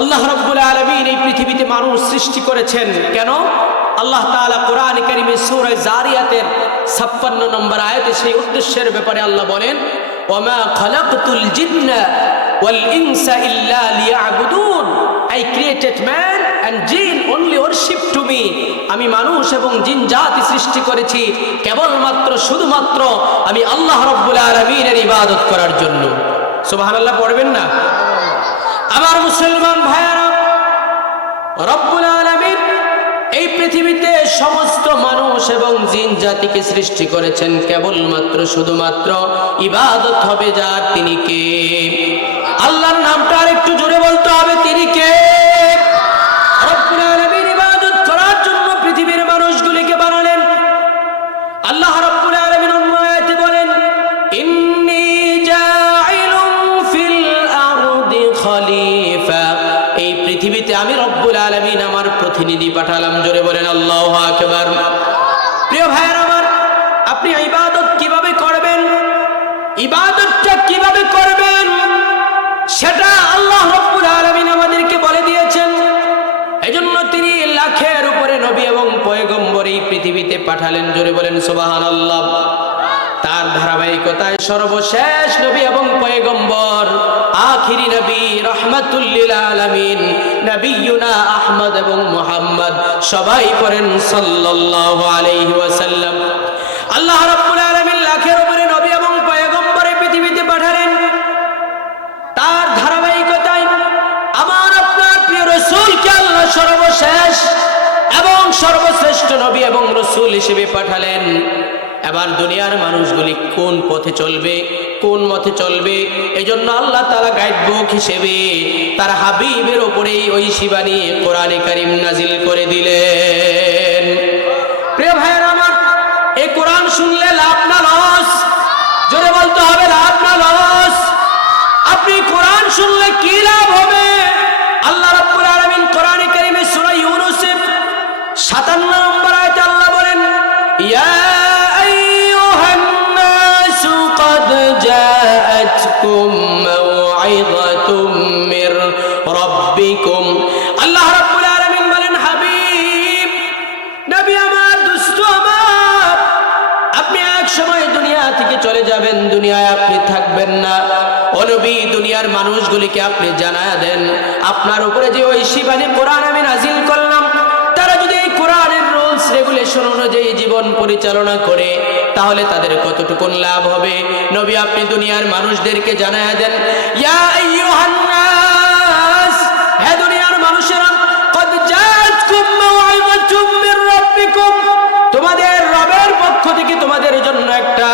আল্লাহ রাব্বুল আলামিন এই পৃথিবীতে মানুষ সৃষ্টি করেছেন কেন? আল্লাহ তাআলা কোরআন কারীমে সূরা জারিয়াতের 56 নম্বর আয়াতে সেই উদ্দেশ্যের ব্যাপারে আল্লাহ বলেন, ওয়ামা খালাকতুল জিন্না ওয়াল ইনসা ইল্লা লিয়াবুদুন, I created man and jinn only worship to me। আমি মানুষ এবং জিন জাতি সৃষ্টি করেছি কেবলমাত্র শুধুমাত্র আমি আল্লাহ রাব্বুল আলামিনের ইবাদত করার জন্য। সুবহানাল্লাহ পড়বেন না? আমার মুসলমান ভাইয়েরা, রব্বুল আলামিন এই পৃথিবীতে সমস্ত মানুষ এবং জিন জাতিকে সৃষ্টি করেছেন কেবলমাত্র শুধুমাত্র ইবাদত হবে যার, তিনি কে? আল্লাহর নামটা আর একটু জোরে বলতে হবে, তিনি কে? রব্বুল আলামিন ইবাদত করার জন্য পৃথিবীর মানুষগুলিকে বানালেন। আল্লাহ রব্বুল আলামিন অন্য আয়াতে বলেন, ইন্নী জাইলুম ফিল আরদি খলিফা, এই পৃথিবীতে আমি রব্বুল আলামিন আমার প্রতিনিধি পাঠালাম। জোরে বলেন আল্লাহু আকবার। প্রিয় ভাইয়েরা আমার, আপনি ইবাদত কিভাবে করবেন, ইবাদতটা কিভাবে করবেন সেটা আল্লাহ রাব্বুল আলামিন আমাদেরকে বলে দিয়েছেন। এজন্য তিনি লাখের উপরে নবী এবং পয়গম্বর এই পৃথিবীতে পাঠালেন। জোরে বলেন সুবহানাল্লাহ। তার ধারাবাহিকতায় সর্বশেষ নবী এবং পয়গম্বর আখিরি নবী রাহমাতুল লিল আলামিন নবিয়ুনা আহমদ এবং মুহাম্মদ, সবাই পড়েন সাল্লাল্লাহু আলাইহি ওয়াসাল্লাম। আল্লাহ রাব্বুল আলামিন লাখের উপরে নবী এবং পয়গম্বর এই পৃথিবীতে পাঠালেন। তার ধারাবাহিকতায় আমার আপনার প্রিয় রাসূলকে আল্লাহ সর্বশেষ এবং সর্বশ্রেষ্ঠ নবী এবং রাসূল হিসেবে পাঠালেন। এবার দুনিয়ার মানুষগুলি কোন পথে চলবে, কোন মতে চলবে, এজন্য আল্লাহ তাআলা গাইডবুক হিসেবে তার হাবিবের উপরেই ওই শিবানী কোরআনে কারীম নাজিল করে দিলেন। প্রিয় ভাইয়েরা আমার, এই কোরআন শুনলে লাভ না লস? জোরে বলতে হবে, লাভ না লস? আপনি কোরআন শুনলে কি লাভ হবে? আল্লাহ রাব্বুল আলামিন কোরআনে কারীমে সূরা ইউনূসের 57 নম্বর আয়াতে আল্লাহ বলেন, ইয়া আইয়ুহান নাসু ক্বাদ জাআতকুম মাউইযাতুম মির রাব্বিকুম। আল্লাহ রাব্বুল আলামিন বলেন, হাবিব নবী আমার, দোস্ত আমার, আপনি এক সময় দুনিয়া থেকে চলে যাবেন, দুনিয়ায় আপনি থাকবেন না। ও নবী, দুনিয়ার মানুষগুলিকে আপনি জানায়া দেন আপনার উপরে যে ওই শিবানী কোরআন আমি নাজিল করলাম, তারা যদি এই কোরআনের রুলস রেগুলেশন অনুযায়ী জীবন পরিচালনা করে তাহলে তাদের কতটুকু লাভ হবে। নবী, আপনি দুনিয়ার মানুষদেরকে জানায়া দেন, ইয়া আইয়ুহান নাস, হে দুনিয়ার মানুষেরা, ক্বাদ জাআতকুম মাউইযাতুম মির রাব্বিকুম, তোমাদের রবের পক্ষ থেকে তোমাদের জন্য একটা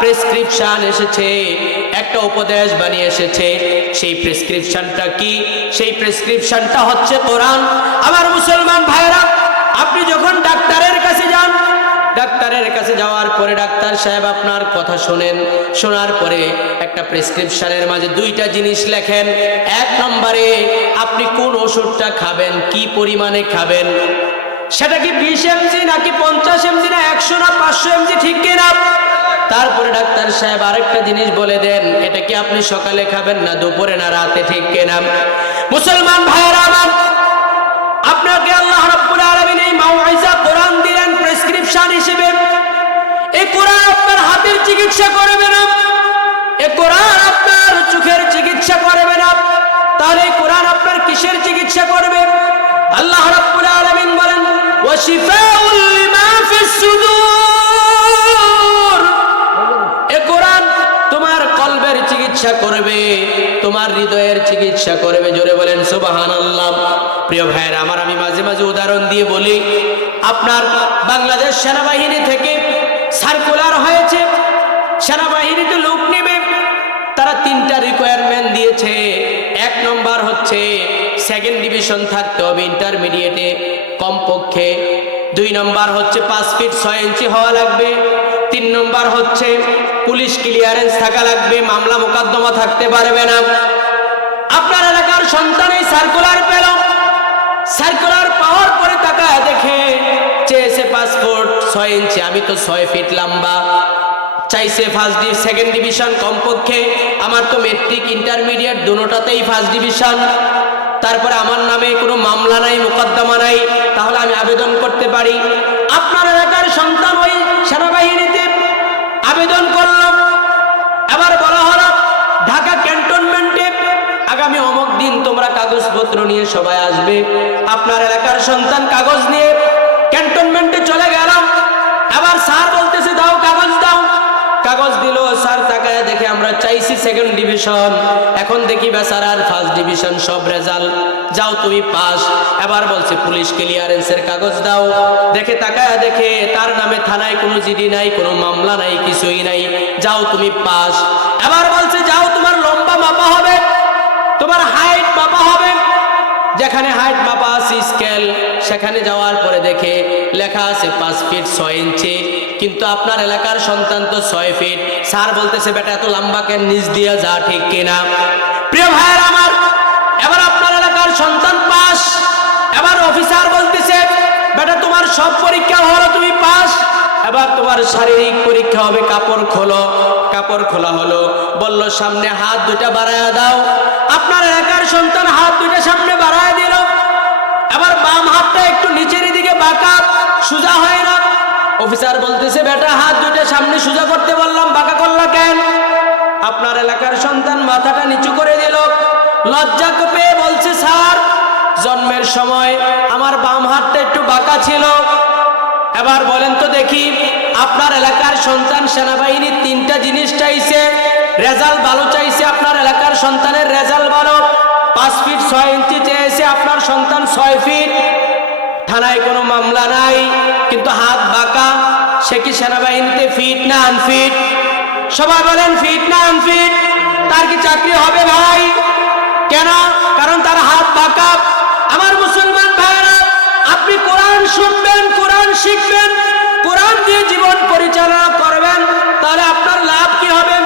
প্রেসক্রিপশন এসেছে, একটা উপদেশ বানিয়ে এসেছে। সেই প্রেসক্রিপশনটা কি? সেই প্রেসক্রিপশনটা হচ্ছে কোরআন। আমার মুসলমান ভাইরা, আপনি যখন ডাক্তারের কাছে যান, ডাক্তারের কাছে যাওয়ার পরে ডাক্তার সাহেব আপনার কথা শোনেন, শোনার পরে একটা প্রেসক্রিপশনের মাঝে দুইটা জিনিস লেখেন। এক নম্বরে আপনি কোন ওষুধটা খাবেন, কি পরিমাণে খাবেন, সেটা কি 20 mg নাকি 50 mg না 100 না 500 mg, ঠিক কিনা? তারপরে ডাক্তার সাহেব আরেকটা জিনিস বলে দেন, এটা কি আপনি সকালে খাবেন না দুপুরে না রাতে, ঠিক কিনা? মুসলমান ভাইরা আমার, আপনাকে আল্লাহ রাব্বুল আলামিন এই মাউইজা কোরআন দিলেন প্রেসক্রিপশন হিসেবে। এই কোরআন আপনার হাতের চিকিৎসা করবে না, এই কোরআন আপনার চোখের চিকিৎসা করবে না, তাহলে এই কোরআন আপনার কিসের চিকিৎসা করবে? আল্লাহ রাব্বুল আলামিন বলেন, ওয়া শিফাউল লিমা ফিস সুদূর, এই কোরআন তোমার কলবের চিকিৎসা করবে, তোমার হৃদয়ের চিকিৎসা করবে। জোরে বলেন সুবহানাল্লাহ। প্রিয় ভাইয়েরা আমার, আমি মাঝে মাঝে উদাহরণ দিয়ে বলি, আপনার বাংলাদেশ সেনাবাহিনী থেকে সার্কুলার হয়েছে, সেনাবাহিনীতে লোক নেবে, তারা 3টা রিকোয়ারমেন্ট দিয়েছে। 1 নম্বর হচ্ছে 2nd ডিভিশন থাকতে হবে ইন্টারমিডিয়েটে কমপক্ষে, 2 নম্বর হচ্ছে 5 ফিট 6 ইঞ্চি হওয়া লাগবে, 3 নম্বর হচ্ছে পুলিশ ক্লিয়ারেন্স থাকা লাগবে, মামলা মোকদ্দমা থাকতে পারবে না। আপনার এলাকার সন্তান এই সার্কুলার পেল, সার্কুলার পাওয়ার পরে তাকায় দেখে চেয়েছে 5 ফুট 6 ইঞ্চি, আমি তো 6 ফিট লম্বা, চাইছে 2nd ডিভিশন কমপক্ষে, আমার তো মেট্রিক ইন্টারমিডিয়েট দুটোটাতেই 1st ডিভিশন। তারপরে আমার নামে কোনো মামলা নাই, মোকদ্দমা নাই, তাহলে আমি আবেদন করতে পারি। আপনার এলাকার সন্তান ওই সেনাবাহিনীতে আবেদন করল, এবার বলা হলো ঢাকা ক্যান্টনমেন্টে আগামী অমুক দিন তোমরা কাগজপত্র নিয়ে সবাই আসবে। আপনার এলাকার সন্তান কাগজ নিয়ে ক্যান্টনমেন্টে চলে গেল। এবার স্যার বলতেছে দাও কাগজ দাও। কাগজ দিল, স্যার তাকায় দেখে আমরা চাইছি সেকেন্ড ডিভিশন, এখন দেখি বেচারার ফার্স্ট ডিভিশন সব রেজাল্ট, যাও তুমি পাস। এবার বলছে পুলিশ ক্লিয়ারেন্সের কাগজ দাও, দেখে তাকায় দেখে তার নামে থানায় কোনো জিডি নাই, কোনো মামলা নাই, কিছুই নাই, যাও তুমি পাস। এবার বলছে যাও তোমার লম্বা মাপা হবে, তোমার হাইট মাপা হবে, যেখানে হাইট মাপা আছে স্কেল, সেখানে যাওয়ার পরে দেখে লেখা আছে 5 ফিট 6 ইঞ্চি, কিন্তু আপনার এলাকার সন্তান তো 6 ফিট। স্যার বলতেছে বেটা এত লম্বা কেন, নিচ দিয়ে যা, ঠিক কিনা? প্রিয় ভাইয়ের আমার, এবার আপনার এলাকার সন্তান পাস। এবার অফিসার বলতেছে বেটা তোমার সব পরীক্ষা হলো, তুমি পাস, এবার তোমার শারীরিক পরীক্ষা হবে, কাপড় খোলো। কাপড় খোলা হলো, বলল সামনে হাত দুটা বাড়ায় দাও। আপনার এলাকার সন্তান হাত দুটা সামনে বাড়ায় দিল। এবার বাম হাতটা একটু নিচের দিকে বাঁকা, সোজা হয় না। অফিসার বলতেছে বেটা হাত দুটা সামনে সোজা করতে বললাম, বাঁকা করলা কেন? আপনার এলাকার সন্তান মাথাটা নিচু করে দিল, লজ্জা পেয়ে বলছে স্যার জন্মের সময় আমার বাম হাতটা একটু বাঁকা ছিল। এবার বলেন তো দেখি, আপনার এলাকার সন্তান সেনাবাহিনীর 3টা জিনিস চাইছে, রেজাল্ট ভালো চাইছে, আপনার এলাকার সন্তানের রেজাল্ট ভালো, 5 ফিট 6 ইঞ্চি চেয়েছে, আপনার সন্তান 6 ফিট, থানায় কোনো মামলা নাই, কিন্তু হাত বাঁকা। সে কি সেনাবাহিনীতে ফিট না আনফিট? সবাই বলেন ফিট না আনফিট? তার কি চাকরি হবে ভাই? কেন? কারণ তার হাত বাঁকা। আমার মুসলমান ভাইরা, আপনি কোরআন শুনবেন, কোরআন শিখবেন, কোরআন দিয়ে জীবন পরিচালনা করবেন, তাহলে আপনার লাভ কি হবে?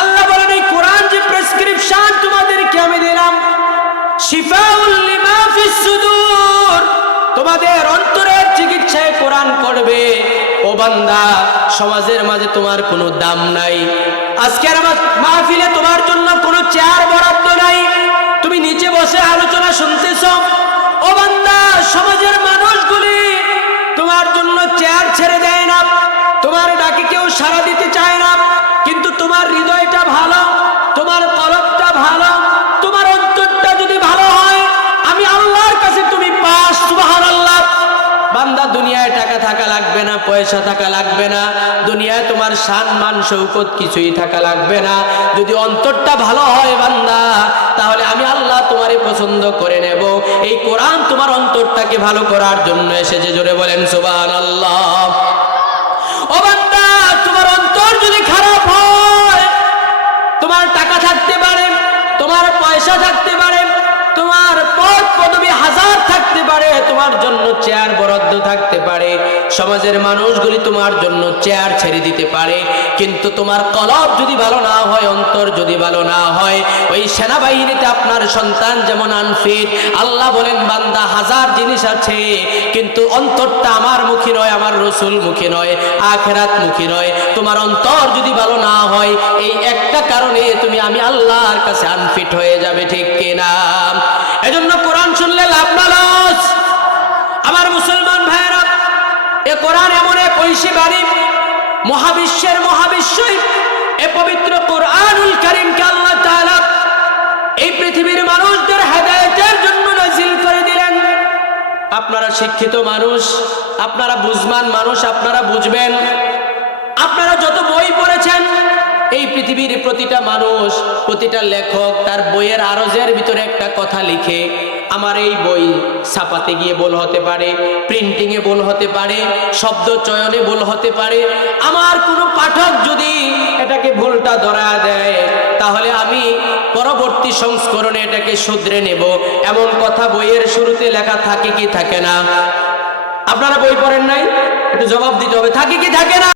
আল্লাহ বলেন এই কোরআন যে প্রেসক্রিপশন তোমাদেরকে আমি দিলাম, শিফাউল লিমা ফিস সুদূর, তোমাদের অন্তরের চিকিৎসায় কোরআন করবে। ও বান্দা, সমাজের মাঝে তোমার কোনো দাম নাই। আজকের মাহফিলে তোমার জন্য কোনো চেয়ার বরাদ্দ নাই, তুমি নিচে বসে আলোচনা শুনতেছ। ও বান্দা, সমাজের মানুষগুলি তোমার জন্য চেয়ার ছেড়ে দেয় না, তোমার ডাকে কেউ সাড়া দিতে চায় না, কিন্তু তোমার হৃদয়টা ভালো, তোমার কলবটা ভালো, তোমার অন্তরটা যদি ভালো হয়, আমি আল্লাহর কাছে তুমি পাস। সুবহানাল্লাহ। বান্দা, দুনিয়ায় টাকা থাকা লাগবে না, পয়সা থাকা লাগবে না, দুনিয়ায় তোমার শান মান শৌকত কিছুই থাকা লাগবে না, যদি অন্তরটা ভালো হয় বান্দা, তাহলে আমি আল্লাহ তোমারে পছন্দ করে নেব। এই কোরআন তোমার অন্তরটাকে ভালো করার জন্য এসেছে, জোরে বলেন সুবহানাল্লাহ। ও বান্দা, তোমার অন্তর যদি খারাপ হয়, তোমার টাকা থাকতে পারে, তোমার পয়সা থাকতে পারে, তোমার পদ পদবি হাজার থাকতে পারে, তোমার জন্য চেয়ার বরাদ্দ থাকতে পারে, সমাজের মানুষগুলি তোমার জন্য চেয়ার ছেড়ে দিতে পারে, কিন্তু তোমার কলব যদি ভালো না হয়, অন্তর যদি ভালো না হয়, ওই সেনাবাহিনীতে আপনার সন্তান যেমন আনফিট। আল্লাহ বলেন বান্দা, হাজার জিনিস আছে, কিন্তু অন্তরটা আমার মুখী নয়, আমার রসুল মুখী নয়, আখিরাত মুখী নয়। তোমার অন্তর যদি ভালো না হয়, এই একটা কারণে তুমি আমি আল্লাহর কাছে আনফিট হয়ে যাবে, ঠিক কিনা? এজন্য কোরআন শুনলে লাভ না লস। আমার মুসলমান ভাইয়েরা, এ কোরআন এমন এক ঐশী বাণী, মহাবিশ্বের মহাবিশ্বই এ পবিত্র কোরআনুল কারীমকে আল্লাহ তাআলা এই পৃথিবীর মানুষদের হেদায়েতের জন্য নাযিল করে দিলেন। আপনারা শিক্ষিত মানুষ, আপনারা বুঝমান মানুষ, আপনারা বুঝবেন। আপনারা যত বই পড়েছেন, এই পৃথিবীর প্রতিটা মানুষ, প্রতিটা লেখক তার বইয়ের আরজের ভিতরে একটা কথা লিখে। আমার এই বই ছাপাতে গিয়ে ভুল হতে পারে, প্রিন্টিংয়ে ভুল হতে পারে, শব্দ চয়নে ভুল হতে পারে। আমার কোনো পাঠক যদি এটাকে ভুলটা ধরা দেয়, তাহলে আমি পরবর্তী সংস্করণে এটাকে শুধরে নেব। এমন কথা বইয়ের শুরুতে লেখা থাকে কি থাকে না? আপনারা বই পড়েন নাই? একটু জবাব দিতে হবে, থাকে কি থাকে না?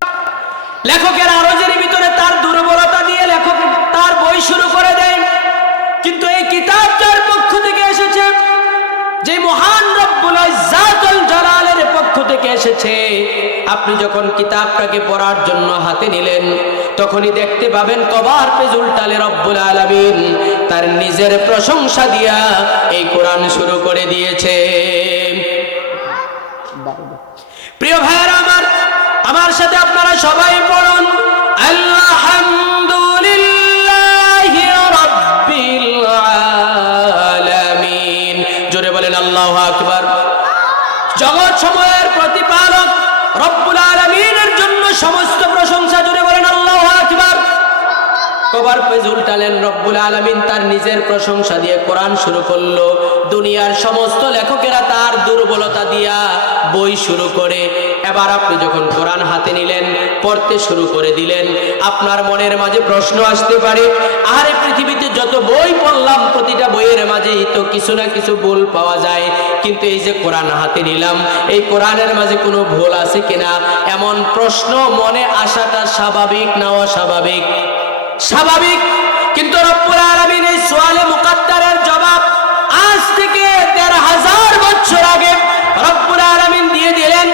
লেখকের আরজের ভিতরে তার দুর্বলতা দিয়ে লেখক তার বই শুরু করে দেয়। কিন্তু এই কিতাব যার পক্ষ থেকে এসেছে, যে মহান রব্বুল ইজ্জাতুল জালালের পক্ষ থেকে এসেছে। আপনি যখন কিতাবটাকে পড়ার জন্য হাতে নিলেন, তখনই দেখতে পাবেন কভার পেজ উল্টালে রব্বুল আলামিন তার নিজের প্রশংসা দিয়া এই কোরআন শুরু করে দিয়েছে। প্রিয় ভাইয়েরা আমার সাথে আপনারা সবাই পড়ুন, আলহামদুলিল্লাহি রাব্বিল আলামিন। জোরে বলেন আল্লাহু আকবার। জগৎ সময়ের প্রতিপালক রব্বুল আলামিনের জন্য সমস্ত প্রশংসা। জোরে বলেন আল্লাহু আকবার। কভার পেজ উল্টালেন, রব্বুল আলামিন তার নিজের প্রশংসা দিয়ে কোরআন শুরু করলো। দুনিয়ার সমস্ত লেখকেরা তার দুর্বলতা দিয়া বই শুরু করে। এবার আপনি যখন কোরআন হাতে নিলেন, পড়তে শুরু করে দিলেন, আপনার মনের মাঝে প্রশ্ন আসতে পারে, আরে পৃথিবীতে যত বই পড়লাম প্রতিটা বইয়ের মাঝেই তো কিছু না কিছু ভুল পাওয়া যায়, কিন্তু এই যে কোরআন হাতে নিলাম, এই কোরআনের মাঝে কোনো ভুল আছে কিনা, এমন প্রশ্ন মনে আসাটা স্বাভাবিক না অস্বাভাবিক? স্বাভাবিক। কিন্তু রব্বুল আলামিন এই সোয়ালে মুকাদ্দারের জবাব আজ থেকে ১৩,০০০ বছর আগে রব্বুল আলামিন দিয়ে দিলেন।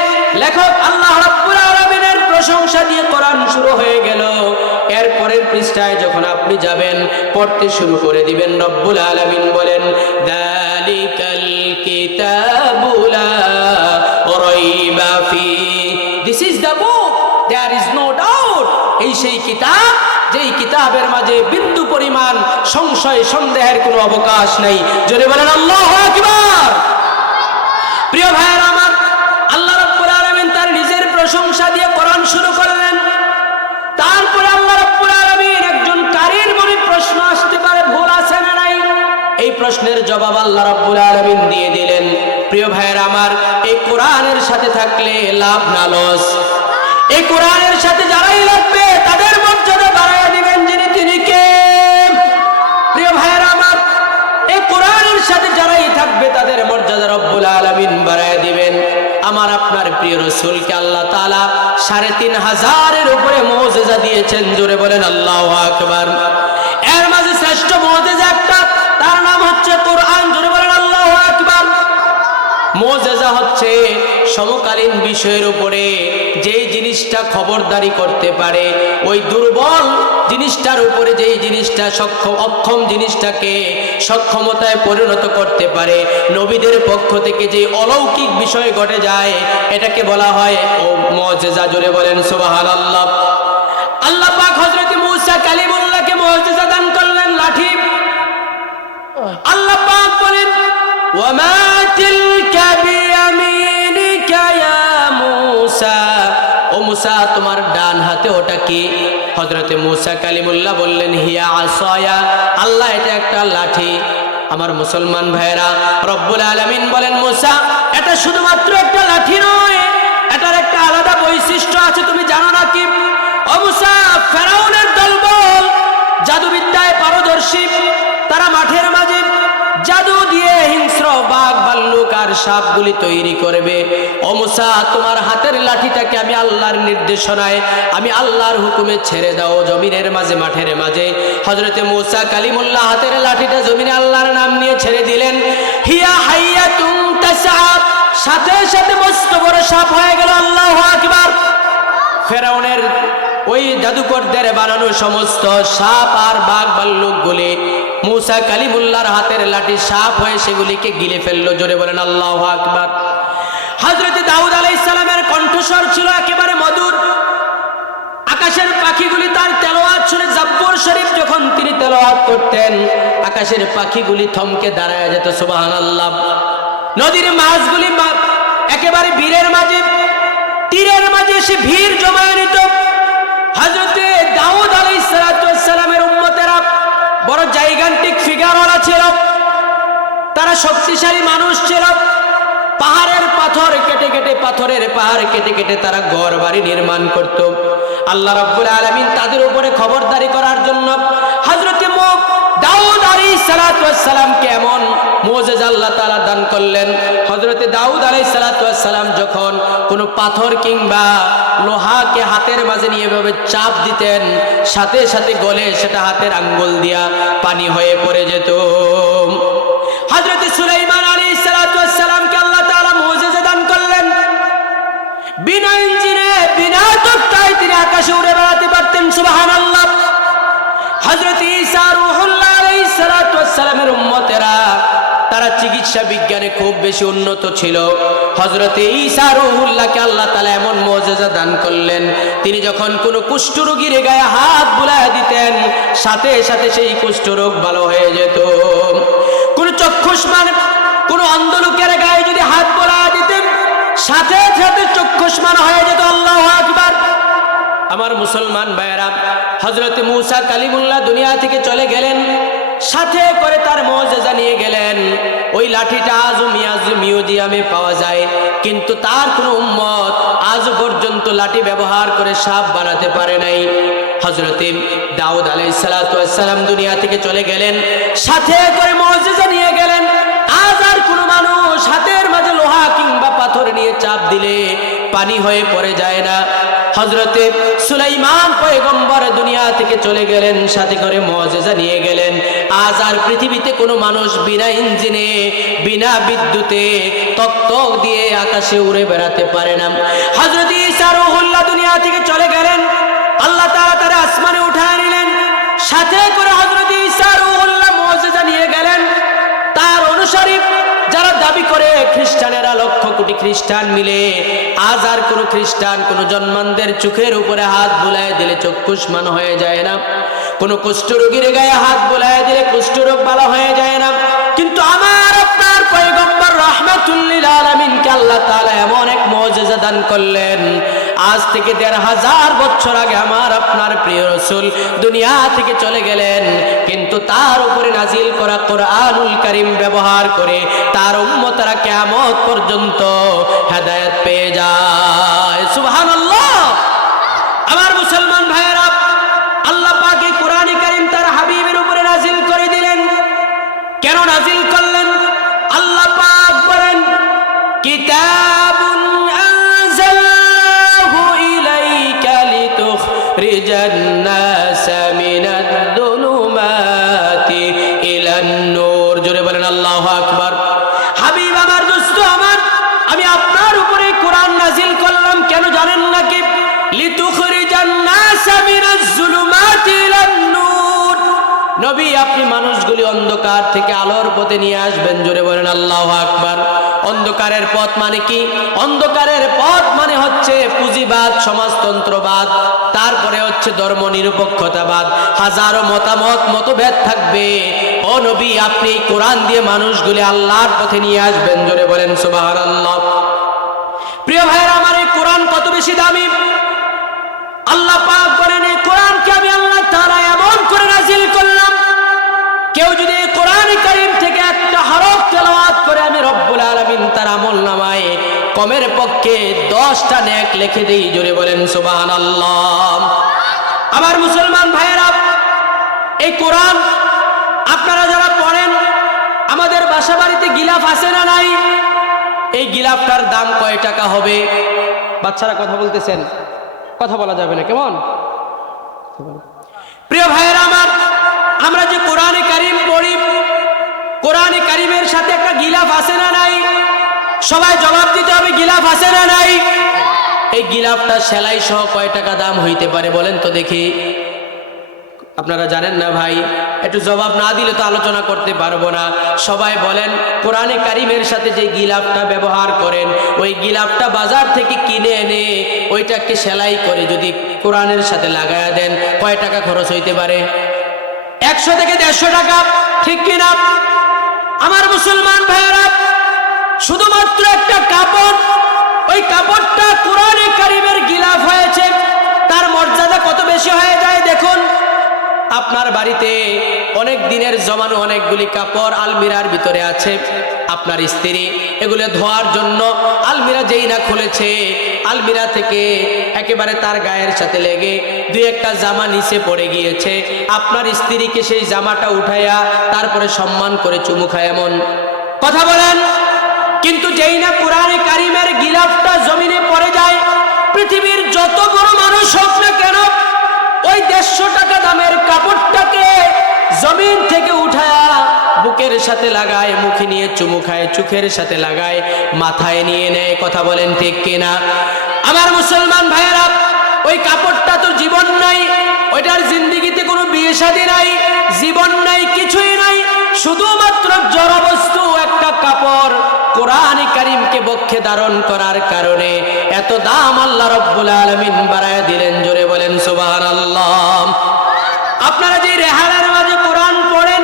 লেখক আল্লাহ রব্বুল আলামিনের প্রশংসা দিয়ে কোরআন শুরু হয়ে গেল। এরপরের পৃষ্ঠায় যখন আপনি যাবেন, পড়তে শুরু করে দিবেন, রব্বুল আলামিন বলেন, যালিকাল কিতাবু লা রাইবা ফি, this is the book, there is no doubt. এই সেই কিতাব যেই কিতাবের মাঝে বিন্দু পরিমাণ সংশয় সন্দেহের কোনো অবকাশ নেই। জোরে বলেন আল্লাহু আকবার। প্রিয় ভাইয়েরা আমার, আল্লাহ রাব্বুল আলামিন তার নিজের প্রশংসা দিয়ে কোরআন শুরু করলেন। তারপরে আল্লাহ রাব্বুল আলামিন, একজন কারীর মনে প্রশ্ন আসতে পারে, ভুল আছে না নাই, এই প্রশ্নের জবাব আল্লাহ রাব্বুল আলামিন দিয়ে দিলেন। প্রিয় ভাইয়েরা আমার, এই কোরআনের সাথে থাকলে লাভ না লস? এই কোরআনের সাথে যারাই লাগবে তাদের মর্যাদা বাড়াইয়া দিবেন যিনি, তিনি কে? প্রিয় ভাইয়েরা আমার, এই কোরআনের সাথে যারাই থাকবে তাদের মর্যাদা রব্বুল আলামিন বাড়াইয়া দিবেন। আমার আপনার প্রিয় রাসূলকে আল্লাহ তাআলা ৩৫০০-এর উপরে মুজিজা দিয়েছেন। জোরে বলেন আল্লাহু আকবার। এর মাঝে শ্রেষ্ঠ মুজিজা একটা, তার নাম হচ্ছে কোরআন। জোরে বলেন আল্লাহু আকবার। মুজিজা হচ্ছে সমকালীন বিষয়ের উপরে যেই জিনিসটা খবরদারি করতে পারে, ওই দুর্বল জিনিসটার উপরে যেই জিনিসটা অক্ষম জিনিসটাকে সক্ষমতায় পরিণত করতে পারে, নবীদের পক্ষ থেকে যে অলৌকিক বিষয় ঘটে যায়, এটাকে বলা হয় ও মুজিজা। জোরে বলেন সুবহানাল্লাহ। আল্লাহ পাক হযরত মূসা কালিমুল্লাহকে মুজিজা দান করলেন, লাঠি। আল্লাহ পাক বলেন, ওয়ামা তিলকা বিয়ামিনিকা ইয়া মূসা, ও মূসা তোমার ডান হাতে ওটা কি? হযরতে মূসা কালিমুল্লাহ বললেন, হিয়া আসায়া, আল্লাহ এটা একটা লাঠি। আমার মুসলমান ভাইরা, রব্বুল আলামিন বলেন, মূসা এটা শুধুমাত্র একটা লাঠি নয়, এটার একটা আলাদা বৈশিষ্ট্য আছে, তুমি জানো না কি? ও মূসা, ফেরাউনের দলবল জাদুবিদ্যায় পারদর্শী, তারা মাঠের মাঝে জাদু দিয়ে হিংস্র বাঘ ভাল্লুক আর সাপগুলি তৈরি করবে। ও মূসা, তোমার হাতের লাঠিটাকে আমি আল্লাহর নির্দেশনায়, আমি আল্লাহর হুকুমে ছেড়ে দাও জমিনের মাঝে, মাঠের মাঝে। হযরতে মূসা কালিমুল্লাহ হাতের লাঠিটা জমিনে আল্লাহর নাম নিয়ে ছেড়ে দিলেন। হিয়া হাইয়াতুন তাসআ, সাথে সাথে মস্ত বড় সাপ হয়ে গেল। আল্লাহু আকবার। ফেরাউনের ওই জাদুকরদের বানানো সমস্ত সাপ আর বাঘ ভাল্লুকগুলি মূসা কালিমুল্লাহর হাতের লাঠি সাপ হয়ে সেগুলিকে গিলে ফেললো। জোরে বলেন আল্লাহু আকবার। হযরত দাউদ আলাইহিস সালামের কণ্ঠস্বর ছিল একেবারে মধুর। আকাশের পাখিগুলি তার তেলাওয়াত শুনে, জাব্বুর শরীফ যখন তিনি তেলাওয়াত করতেন, আকাশের পাখিগুলি থমকে দাঁড়ায় যেত। সুবহানাল্লাহ। নদীর মাছগুলি একেবারে ভিড়ের মাঝে, তীরের মাঝে সে ভিড় জমায়ে নিত। হযরত দাউদ আলাইহিস সালামের উম্মতেরা বড় জাইগান্টিক ফিগারওয়ালা ছিল, তারা শক্তিশালী মানুষ ছিল। পাহাড়ের পাথর কেটে কেটে, পাথরের পাহাড় কেটে কেটে তারা ঘর বাড়ি নির্মাণ করত। আল্লাহ রাব্বুল আলামিন তাদের উপরে খবরদারি করার জন্য হযরত দাউদ আলাইহিস সালামকে এমন মুজিজা আল্লাহ তাআলা দান করলেন। হযরত দাউদ আলাইহিস সালাম যখন কোনো পাথর কিংবা লোহাকে হাতের মাঝে নিয়ে এভাবে চাপ দিতেন, সাথে সাথে গলে সেটা হাতের আঙ্গুল দিয়া পানি হয়ে পড়ে যেত। হযরত সুলাইমান আলাইহিস সালামকে আল্লাহ তাআলা মুজিজা দান করলেন। সাল্লামের উম্মতেরা তারা চিকিৎসা বিজ্ঞানে খুব বেশি উন্নত ছিল। হযরতে ঈসা রূহুল্লাহকে আল্লাহ তাআলা এমন মুজিজা দান করলেন, তিনি যখন কোনো কুষ্ঠরোগীর গায়ে হাত বুলায় দিতেন সাথে সাথে সেই কুষ্ঠরোগ ভালো হয়ে যেত। কোন চক্ষুষ্মান কোন অন্ধ লোকের গায়ে যদি হাত বুলায় দিতেন সাথে সাথে চক্ষুষ্মান হয়ে যেত। আল্লাহু আকবার। আমার মুসলমান ভাইয়েরা, হযরতে মূসা কালিমুল্লাহ দুনিয়া থেকে চলে গেলেন, সাথে করে তার মুজিজা নিয়ে গেলেন। ওই লাঠিটা আজও মিউজিয়ামে পাওয়া যায়, কিন্তু তার কোনো উম্মত আজ পর্যন্ত লাঠি ব্যবহার করে সাপ বানাতে পারে নাই। হযরতে দাউদ আলাইহিস সালাতু ওয়াস সালাম দুনিয়া থেকে চলে গেলেন, সাথে করে মুজিজা নিয়ে গেলেন। আজ আর কোনো মানুষ হাতের মাঝে লোহা কিংবা পাথর নিয়ে চাপ দিলে পানি হয়ে পড়ে যায় না। হযরতে সুলাইমান পয়গম্বর দুনিয়া থেকে চলে গেলেন, সাথে করে মুজিজা নিয়ে গেলেন। আজ আর পৃথিবীতে কোনো মানুষ বিনা ইঞ্জিনে বিনা বিদ্যুতে তকতক দিয়ে আকাশে উড়ে বেড়াতে পারে না। হযরত ঈসা রূহুল্লাহ দুনিয়া থেকে চলে গেলেন, আল্লাহ তাআলা তার আসমানে উঠায় নিলেন, সাথে করে হযরত ঈসা রূহুল্লাহ মুজিজা নিয়ে গেলেন। তার অনুসারী যারা দাবি করে খ্রিস্টানেরা, লক্ষ কোটি খ্রিস্টান মিলে আজ আর কোনো খ্রিস্টান কোনো জন্মানদের চোখের উপরে হাত বুলায় দিলে চক্ষুষ্মান হয়ে যায় না, কোনো কুষ্ঠরোগীর গায়ে হাত বুলায় দিলে কুষ্ঠরোগ ভালো হয়ে যায় না। কিন্তু আমার আপনার পয়গম্বর রাহমাতুল লিল আলামিনকে আল্লাহ তাআলা এমন এক মুজিজা দান করলেন, আজ থেকে ১৫০০ বছর আগে আমার আপনার প্রিয় রাসূল দুনিয়া থেকে চলে গেলেন, কিন্তু তার উপরে নাজিল করা কোরআনুল কারীম ব্যবহার করে তার উম্মতরা কিয়ামত পর্যন্ত হেদায়েত পেয়ে যায়। সুবহানাল্লাহ। আমার মুসলমান ভাইয়েরা, আল্লাহ পাক এই কোরআনে কারীম তার হাবিবের উপরে নাজিল করে দিলেন। কেন নাজিল করলেন? আল্লাহ পাক বলেন, কিতাবুন আনজালনাহু ইলাইকা লিতুখরিজান নাসা মিনাদ দুলুমাতি ইলান নূর। জোরে বলেন আল্লাহু আকবার। হাবিব আমার, দোস্ত আমার, আমি আপনার উপরে কোরআন নাজিল করলাম কেন জানেন নাকি? লিতুখরিজান নাসা মিনাজ যুলুমাতি ইলান নূর। নবী, আপনি মানুষগুলি অন্ধকার থেকে আলোর পথে নিয়ে আসবেন। জোরে বলেন আল্লাহু আকবার। অন্ধকারের পথ মানে কি? অন্ধকারের পথ মানে হচ্ছে পুঁজিবাদ, সমাজতন্ত্রবাদ, তারপরে হচ্ছে ধর্ম নিরপেক্ষতাবাদ। হাজারো মতামত মতভেদ থাকবে, ও নবী আপনি কোরআন দিয়ে মানুষগুলি আল্লাহর পথে নিয়ে আসবেন। জোরে বলেন সুবহানাল্লাহ। প্রিয় ভাইরা আমার, এই কোরআন কত বেশি দামি! আল্লাহ পাক বলেন, এই কোরআনকে আমি আল্লাহ তাআলা এমন করে নাজিল করলাম, কেউ যদি এই কোরআন কারীম থেকে একটা হরফ তেলাওয়াত করে আমি রব্বুল আলামিন তার আমলনামায় কমের পক্ষে 10টা নেক লিখে দেই। জোরে বলেন সুবহানাল্লাহ। আমার মুসলমান ভাইয়েরা, এই কোরআন আপনারা যারা পড়েন, আমাদের বাসা বাড়িতে গিলাফ আছে না নাই? এই গিলাফটার দাম কয় টাকা হবে? বাচ্চারা কথা বলতেছেন, কথা বলা যাবে না, কেমন? প্রিয় ভাইয়েরা আমার, আমরা যে কোরআনে কারীম পড়ি, কোরআনে কারীমের সাথে একটা গিলাফ আছে না নাই? সবাই জবাব দিতে হবে, গিলাফ আছে না নাই? এই গিলাফটা সেলাই সহ কয় টাকা দাম হইতে পারে বলেন তো দেখি? আপনারা জানেন না ভাই? একটু জবাব না দিলে তো আলোচনা করতে পারবো না। সবাই বলেন, কোরআনে কারীমের সাথে যে গিলাফটা ব্যবহার করেন, ওই গিলাফটা বাজার থেকে কিনে এনে ওইটাকে সেলাই করে যদি কোরআনের সাথে লাগায়া দেন, কয় টাকা খরচ হইতে পারে? 100 থেকে 150 টাকা, ঠিক কিনা? আমার মুসলমান ভাইয়েরা, শুধুমাত্র একটা কাপড়, ওই কাপড়টা কোরআনে কারীমের গিলাফ হয়েছে, তার মর্যাদা কত বেশি হয়ে যায় দেখুন। আপনার বাড়িতে অনেক দিনের জমানো অনেকগুলি কাপড় আলমিরার ভিতরে আছে, আপনার স্ত্রী এগুলো ধোয়ার জন্য আলমিরা যেই না খুলেছে, আলমিরা থেকে একেবারে তার গায়ের সাথে লেগে 2-1টা জামা নিচে পড়ে গিয়েছে, আপনার স্ত্রীকে সেই জামাটা উঠাইয়া তারপরে সম্মান করে চুমু খায়, এমন কথা বলেন। কিন্তু যেই না কোরআনে কারীমের গিলাফটা জমিনে পড়ে যায়, পৃথিবীর যত বড় মানুষ হোক না কেন, ওই 150 টাকা দামের কাপড়টাকে জমিন থেকে উঠায়া বুকের সাথে লাগায়, মুখে নিয়ে চুমু খায়, চোখের সাথে লাগায়, মাথায় নিয়ে নেয়। কথা বলেন ঠিক কিনা? আমার মুসলমান ভাইয়েরা, ওই কাপড়টা তো জীবন নাই, ওইটার জিন্দেগিতে কোনো বিয়ে শাদী নাই, জীবন নাই, কিছুই নাই। শুধুমাত্র জড় বস্তু একটা কাপড় কোরআন কারীমকে বক্ষে ধারণ করার কারণে এত দাম আল্লাহ রাব্বুল আলামিন বাড়ায় দিলেন। জোরে বলেন সুবহানাল্লাহ। আপনারা যে রেহালের মাঝে কোরআন পড়েন,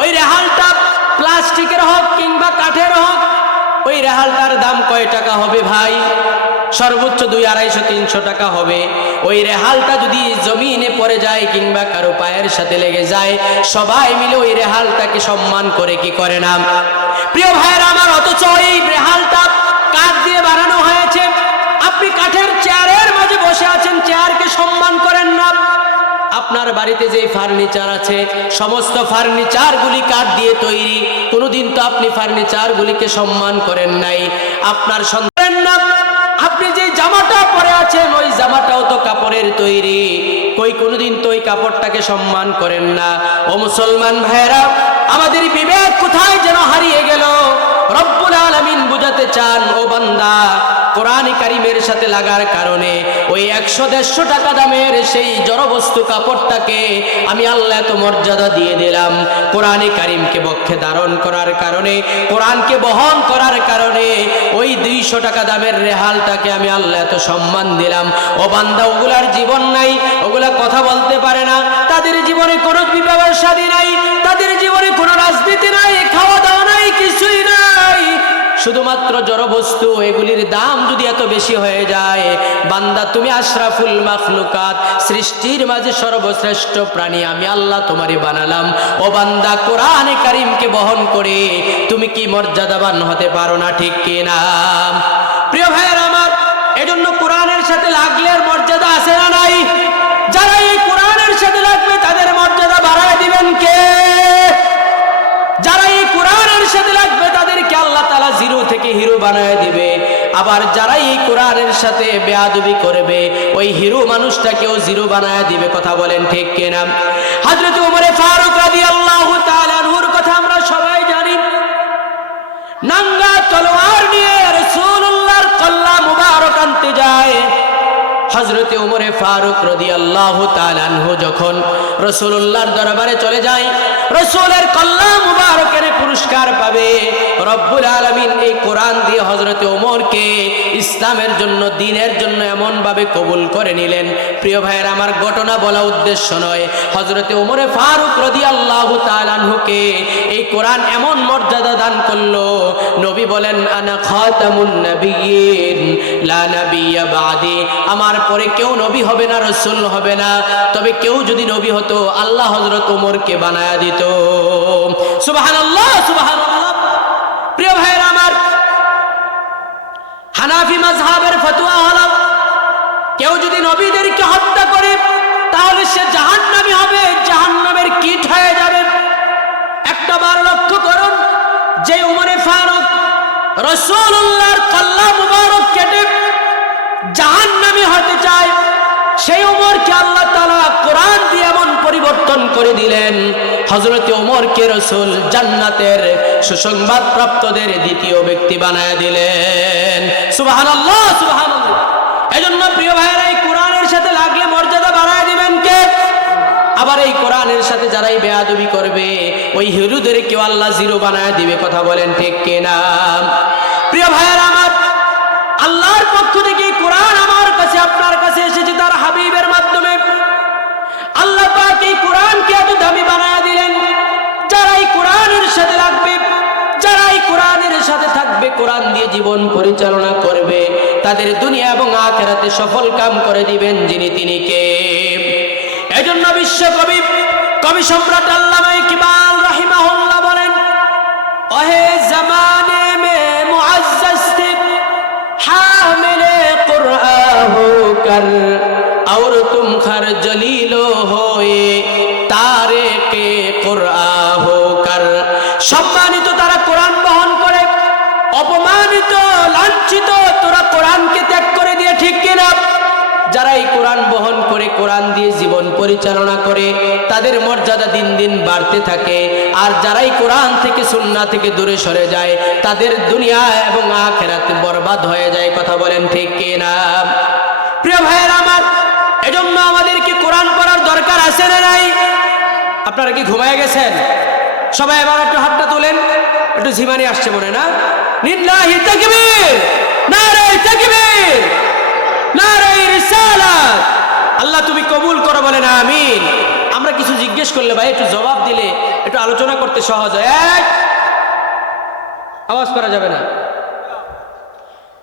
ওই রেহালটা প্লাস্টিকের হোক কিংবা কাঠের হোক, ওই রেহালটার দাম কয় টাকা হবে ভাই? সর্বোচ্চ 200-250-300 টাকা হবে। ওই রেহালটা যদি জমিনে পড়ে যায় কিংবা কারো পায়ের সাথে লেগে যায়, সবাই মিলে ওই রেহালটাকে সম্মান করে কি করে না? প্রিয় ভাইয়েরা আমার, অথচ এই রেহালটা কাঠ দিয়ে বানানো হয়েছে। আপনি কাঠের চেয়ারের মাঝে বসে আছেন, চেয়ারকে সম্মান করেন না। আপনার বাড়িতে যে ফার্নিচার আছে, সমস্ত ফার্নিচারগুলি কাঠ দিয়ে তৈরি। কোনোদিন তো আপনি ফার্নিচারগুলিকে সম্মান করেন নাই। আপনার সন্তান না, আপনি যে জামাটা পরে আছেন, ওই জামাটাও তো কাপড়ের তৈরি। কোনোদিন তো ওই কাপড়টাকে সম্মান করেন না। ও মুসলমান ভাইয়েরা, আমাদের বিবেক কোথায় যেন হারিয়ে গেল। রব্বুল আলামিন বুঝাতে চান, ও বান্দা, কোরআন কারীমের সাথে লাগার কারণে ওই 100-150 টাকা দামের সেই জড়বস্তু কাপড়টাকে আমি আল্লাহ এত মর্যাদা দিয়ে দিলাম। কোরআন কারীমকে বক্ষে ধারণ করার কারণে, কোরআনকে বহন করার কারণে ওই 200 টাকা দামের রেহালটাকে আমি আল্লাহ এত সম্মান দিলাম। ও বান্দা, ওগুলার জীবন নাই, ওগুলা কথা বলতে পারে না, তাদের জীবনে কোনো বিবাহ-শাদী নাই, তাদের জীবনে কোনো রাজনীতি নাই, খাওয়া দাওয়া নাই, কিছুই নাই, শুধুমাত্র জড়বস্তু। এগুলির দাম যদি এত বেশি হয়ে যায়, বান্দা তুমি আশরাফুল মাখলুকাত, সৃষ্টির মাঝে সর্বশ্রেষ্ঠ প্রাণী আমি আল্লাহ তোমারে বানালাম। ও বান্দা, কোরআন কারীমকে বহন করে তুমি কি মর্যাদাবান হতে পারো না? ঠিক কি না? প্রিয় ভাইয়ের আমার, এজন্য কোরআনের সাথে লাগলে মর্যাদা আছে না নাই? যারা এই কোরআনের সাথে লাগবে তাদের মর্যাদা বাড়ায় দিবেন কে? যারা এই কোরআনের সাথে লাগবে তাদেরকে আল্লাহ তাআলা জিরো থেকে হিরো বানায় দিবে। আবার যারা এই কোরআনের সাথে বেয়াদবি করবে, ওই হিরো মানুষটাকেও জিরো বানায় দিবে। কথা বলেন ঠিক কিনা? হযরত ওমর ফারুক রাদিয়াল্লাহু তাআলা আনহুর কথা আমরা সবাই জানি। নাঙ্গা তলোয়ার নিয়ে রাসূলুল্লাহর কল্লা মুবারক আনতে যায়। হযরত ওমর ফারুক রাদিয়াল্লাহু তাআলা আনহু যখন রাসূলুল্লাহর দরবারে চলে যায়, রাসূলের কল্লা মুবারকের পুরস্কার পাবে। রব্বুল আলামিন এই কোরআন দিয়ে হযরত ওমরকে ইসলামের জন্য, দ্বীনের জন্য এমন ভাবে কবুল করে নিলেন। প্রিয় ভাইয়ের আমার, ঘটনা বলা উদ্দেশ্য নয়। হযরত ওমর ফারুক রাদিয়াল্লাহু তাআলা আনহুকে এই কোরআন এমন মর্যাদা দান করলো, নবী বলেন, আনা খাতামুন নবিয়্যিন লা নাবিয়্যা বাদি, আমার পরে কেউ নবী হবে না, রাসূল হবে না, তবে কেউ যদি নবী হতো আল্লাহ হযরত ওমরকে বানায়া দিত। সুবহানাল্লাহ, সুবহানাল্লাহ। প্রিয় ভাইয়েরা আমার, হানাফি মাযহাবের ফতোয়া হলো, কেউ যদি নবীদেরকে হত্যা করে তাহলে সে জাহান্নামী হবে, জাহান্নামের কীট হয়ে যাবে। একটা বার লক্ষ্য করুন, যে ওমর ফারুক রাসূলুল্লাহর কল্লা মুবারক কেটে জাহান্নামী হতে চায়, সেই ওমরকে আল্লাহ তাআলা কোরআন দিয়ে এমন পরিবর্তন করে দিলেন, হযরত ওমরকে রাসূল জান্নাতের সুসংবাদ প্রাপ্তদের দ্বিতীয় ব্যক্তি বানায় দিলেন। সুবহানাল্লাহ, সুবহানাল্লাহ। এজন্য প্রিয় ভাইয়েরা, এই কোরআনের সাথে লাগলে মর্যাদা বাড়ায় দিবেন কে? আবার এই কোরআনের সাথে যারাই বেয়াদবি করবে, ওই হিরোদেরকেও আল্লাহ জিরো বানায় দিবে। কথা বলেন ঠিক কিনা? প্রিয় ভাইয়েরা আমার, আল্লাহর পক্ষ থেকে কোরআন আমার কাছে, আপনার কাছে এসেছে তার হাবিবের মাধ্যমে। আল্লাহ পাক এই কোরআনকে এত দামি বানায় দিলেন। যারা এই কোরআনের সাথে লাগবে, যারা এই কোরআনের সাথে থাকবে, কোরআন দিয়ে জীবন পরিচালনা করবে, তাদের দুনিয়া এবং আখিরাতে সফল কাম করে দিবেন যিনি, তিনি কে? এজন্য বিশ্বকবি, কবি সম্রাট আল্লামা ইকবাল রাহিমাহুল্লাহ বলেন, ওহে জামানে মে মুআজ্জাজ থে হামিলে কুরআন হোকর, और तुम खर जलीलो होए तारिके कुरआन होकर। সম্মানিত তারা কোরআন বহন করে, অপমানিত, লাঞ্ছিত তোরা কোরআনকে ত্যাগ করে দিয়ে, ঠিক কিনা? যারা এই কোরআন বহন করে, কোরআন দিয়ে জীবন পরিচালনা করে, তাদের মর্যাদা দিন দিন বাড়তে থাকে। আর যারাই কোরআন থেকে, সুন্নাহ থেকে দূরে সরে যায়, তাদের দুনিয়া এবং আখিরাতে বরবাদ হয়ে যায়। কথা বলেন ঠিক কিনা? প্রিয় ভাইয়েরা আমার, এজন্য আমাদেরকে কোরআন পড়ার দরকার আছে না নাই? আপনারা কি ঘুমায় গেছেন? সবাই এবার একটু হাতটা তোলেন, একটু ঝিমানি আসছে মনে না? লিল্লাহি তাকবীর, নারে তাকবীর, নারে রিসালাত। আল্লাহ তুমি কবুল করো, বলেন আমিন। আমরা কিছু জিজ্ঞেস করলে ভাই একটু জবাব দিলে একটু আলোচনা করতে সহজ হয়। এক আওয়াজ করা যাবে না।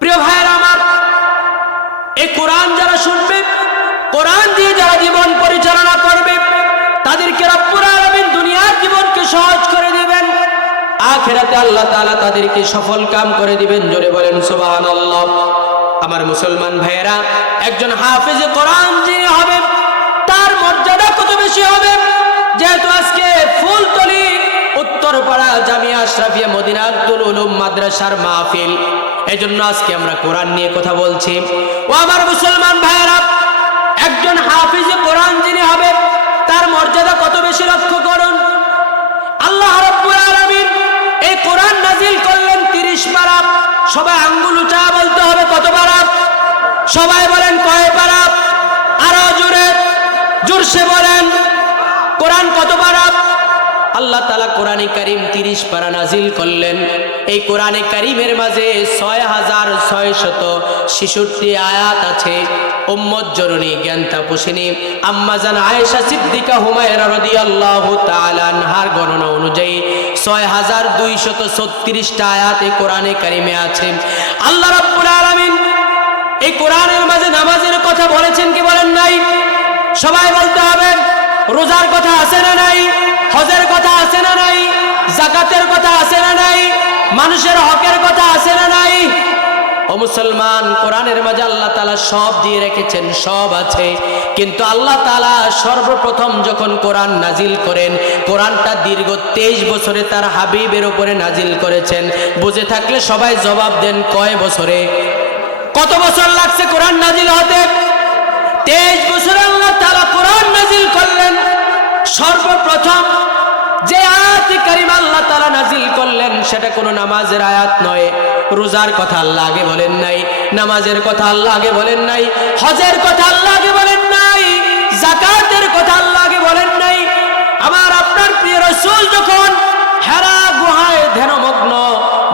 প্রিয় ভাইয়েরা আমার, এই কোরআন যারা শুনবে, কোরআন দিয়ে যারা জীবন পরিচালনা করবে, তাদেরকে রব্বুল আলামিন দুনিয়ার জীবনকে সহজ করে দিবেন, আখিরাতে আল্লাহ তাআলা তাদেরকে সফল কাম করে দিবেন। জোরে বলেন সুবহানাল্লাহ। আমার মুসলমান ভাইয়েরা, একজন হাফেজে কোরআন যিনি হবে তার মর্যাদা কত বেশি হবে। যেহেতু আজকে ফুলতলি উত্তরপাড়া জামিয়া আশরাফিয়া মদিনাতুল উলুম মাদ্রাসার মাহফিল, এজন্য আজকে আমরা কোরআন নিয়ে কথা বলছি। ও আমার মুসলমান ভাইয়েরা, একজন হাফেজে কোরআন যিনি হবে তার মর্যাদা কত বেশি লক্ষ্য করুন। আল্লাহ রাব্বুল আলামিন এই কোরআন নাজিল করলেন 30 পারা। সবাই আঙ্গুল উঁচা বলতে হবে কত পারা? সবাই বলেন কয় পারা? আরো জোরে জোরসে বলেন কোরআন কত পারা? আল্লাহ তাআলা কোরআনে কারীম 30 পারা নাজিল করলেন। এই কোরআনে কারীমের মাঝে 6666 আয়াত আছে। উম্মত জননী জ্ঞান তাপসিনী আম্মা জান আয়েশা সিদ্দিকা হুমায়রা রাদিয়াল্লাহু তাআলা আনহার গণনা অনুযায়ী 6236টা আয়াত এই কোরআনে কারীমে আছে। আল্লাহ রাব্বুল আলামিন এই কোরআনের মাঝে নামাজের কথা বলেছেন কি বলেন নাই? সবাই বলতে হবে। রোজার কথা আছে না নাই? হজের কথা আছে না নাই? যাকাতের কথা আছে না নাই? মানুষের হকের কথা আছে না নাই? ও মুসলমান, কোরআনের মাঝে আল্লাহ তাআলা সব দিয়ে রেখেছেন, সব আছে। কিন্তু আল্লাহ তাআলা সর্বপ্রথম যখন কোরআন নাজিল করেন, কোরআনটা দীর্ঘ 23 বছরে তার হাবিবের উপরে নাজিল করেছেন। বুঝে থাকলে সবাই জবাব দেন, কয় বছরে? কত বছর লাগছে কোরআন নাজিল হতে? 23 বছরে আল্লাহ তাআলা কোরআন নাজিল করলেন। সর্বপ্রথম যে আয়াত কারিমা আল্লাহ তাআলা নাজিল করলেন সেটা কোনো নামাজের আয়াত নয়। রোজার কথা আল্লাহ আগে বলেন নাই, নামাজের কথা আল্লাহ আগে বলেন নাই, হজের কথা আল্লাহ আগে বলেন নাই, যাকাতের কথা আল্লাহ আগে বলেন নাই। আমার আপনার প্রিয় রাসূল যখন হেরা গুহায় ধ্যানমগ্ন,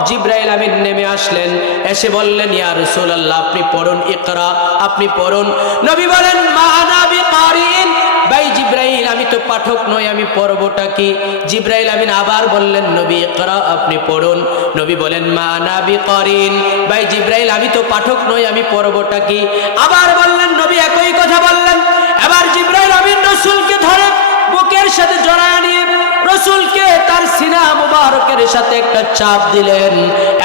জিবরাইল আমিন নেমে আসলেন, এসে বললেন, ইয়া রাসূলুল্লাহ আপনি পড়ুন, ইকরা, আপনি পড়ুন। নবী বলেন, মা আনা বিকারিন, ভাই জিবরাইল আমি তো পাঠক নই, আমি পড়বটা কি? জিবরাইল আমিন আবার বললেন, নবী ইকরা, আপনি পড়ুন। নবী বলেন, মা আনা বিকারিন, ভাই জিবরাইল আমি তো পাঠক নই, আমি পড়বটা কি? আবার বললেন, নবী একই কথা বললেন। এবার জিবরাইল আমিন রাসূলকে ধরে বুকের সাথে জড়ায় নিয়ে রাসূলকে তার সিনা মুবারকের সাথে একটা চাপ দিলেন।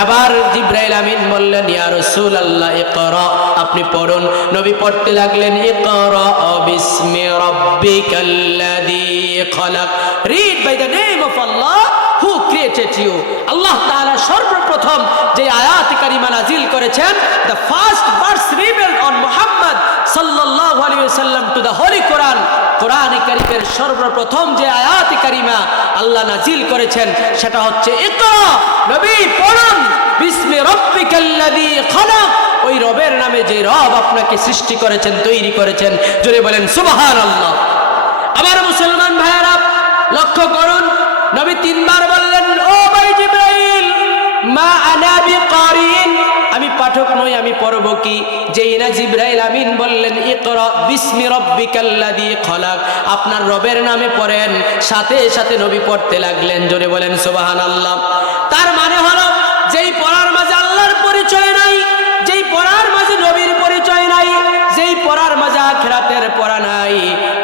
এবার জিবরাইল আমিন বললেন, ইয়া রাসূলুল্লাহ ইকরা, আপনি পড়ুন। নবী পড়তে লাগলেন, ইকরা বিসমি রাব্বিকাল্লাযী খলাক, read by the name of Allah who created you. আল্লাহ তাআলা সর্বপ্রথম যে আয়াত কারিমা নাজিল করেছেন, the first verse revealed on Muhammad sallallahu alaihi wasallam to the holy Quran, কোরআন কারীমের সর্বপ্রথম যে আয়াত কারিমা আল্লাহ নাজিল করেছেন সেটা হচ্ছে ইকরা, নবী পড়ুন, বিসমি রাব্বিকাল্লাযী খলাক, ওই রবের নামে যে রব আপনাকে সৃষ্টি করেছেন, তৈরি করেছেন। জোরে বলেন সুবহানাল্লাহ। আমার মুসলমান ভাইয়েরা লক্ষ্য করুন, নবী 3 বার বললেন, ও ভাই জিবরাইল, মা আনা বিকারিন, আমি পাঠক নই, আমি পড়ব কি? যেই না জিবরাইল আমিন বললেন, ইকরা বিসমি রাব্বিকাল্লাযী খলাক, আপনার রবের নামে পড়েন, সাথে সাথে নবী পড়তে লাগলেন। জোরে বলেন সুবহানাল্লাহ। তার মানে হলো, যেই পড়ার মাঝে আল্লাহর পরিচয় নাই, যেই পড়ার মাঝে নবীর পরিচয় নাই, যেই পড়ার মাঝে আখিরাতের পড়া নাই,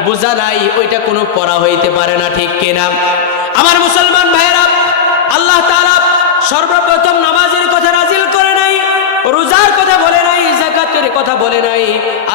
বুঝা নাই, ওইটা কোনো পড়া হইতে পারে না, ঠিক কিনা? আমার মুসলমান ভাইয়েরা, আল্লাহ তাআলা সর্বপ্রথম নামাজের কথা নাজিল করে নাই, রোজার কথা বলে নাই, যাকাতের কথা বলে নাই।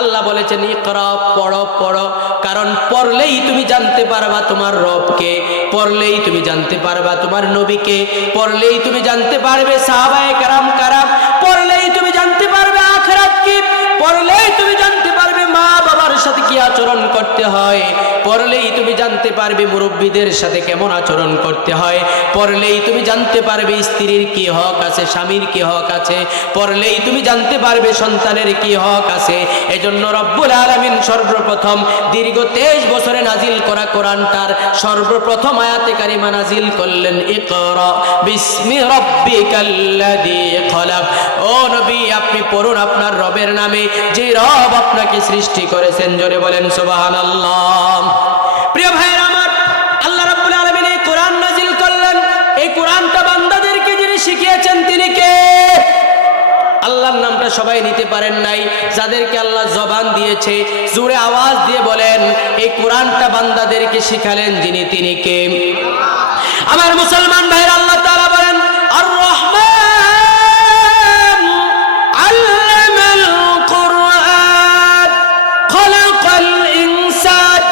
আল্লাহ বলেছেন, ইকরা, পড়ো পড়ো, কারণ পড়লেই তুমি জানতে পারবা তোমার রবকে, পড়লেই তুমি জানতে পারবা তোমার নবীকে, পড়লেই তুমি জানতে পারবে সাহাবায়ে কেরাম কারা, পড়লেই তুমি জানতে পারবে আখিরাত কি, পড়লেই তুমি জানতে পারবে মা বাবার সাথে কি আচরণ করতে হয়, পড়লেই তুমি জানতে পারবে মুরব্বী মুরব্বীদের সাথে কেমন আচরণ করতে হয় পড়লেই তুমি জানতে পারবে স্ত্রীর কি হক আছে, স্বামীর কি হক আছে, পড়লেই তুমি জানতে পারবে সন্তানের কি হক আছে। এজন্য রব্বুল আলামিন সর্বপ্রথম দীর্ঘ 23 বছরে নাজিল করা কোরআনটার সর্বপ্রথম আয়াতে কারিমা নাজিল করলেন ইকরা বিসমি রাব্বিকাল্লাযী খলাক। ও নবী, আপনি পড়ুন আপনার রবের নামে, যে রব আপনাকে সৃষ্টি করেছেন। জোরে বলেন সুবহানাল্লাহ। প্রিয় ভাইরা আমার, আল্লাহ রাব্বুল আলামিন এই কোরআন নাজিল করলেন। এই কোরআনটা বান্দাদেরকে যিনি শিখিয়েছেন তিনি কে? আল্লাহর নামটা সবাই নিতে পারেন নাই, যাদেরকে আল্লাহ জবান দিয়েছে জোরে আওয়াজ দিয়ে বলেন এই কোরআনটা বান্দাদেরকে শিখালেন যিনি, তিনি কে? আমার মুসলমান ভাইরা, আল্লাহ তাআলা বলেন আর রহমান আল্লামাল কুরআন খলাকাল ইনসান।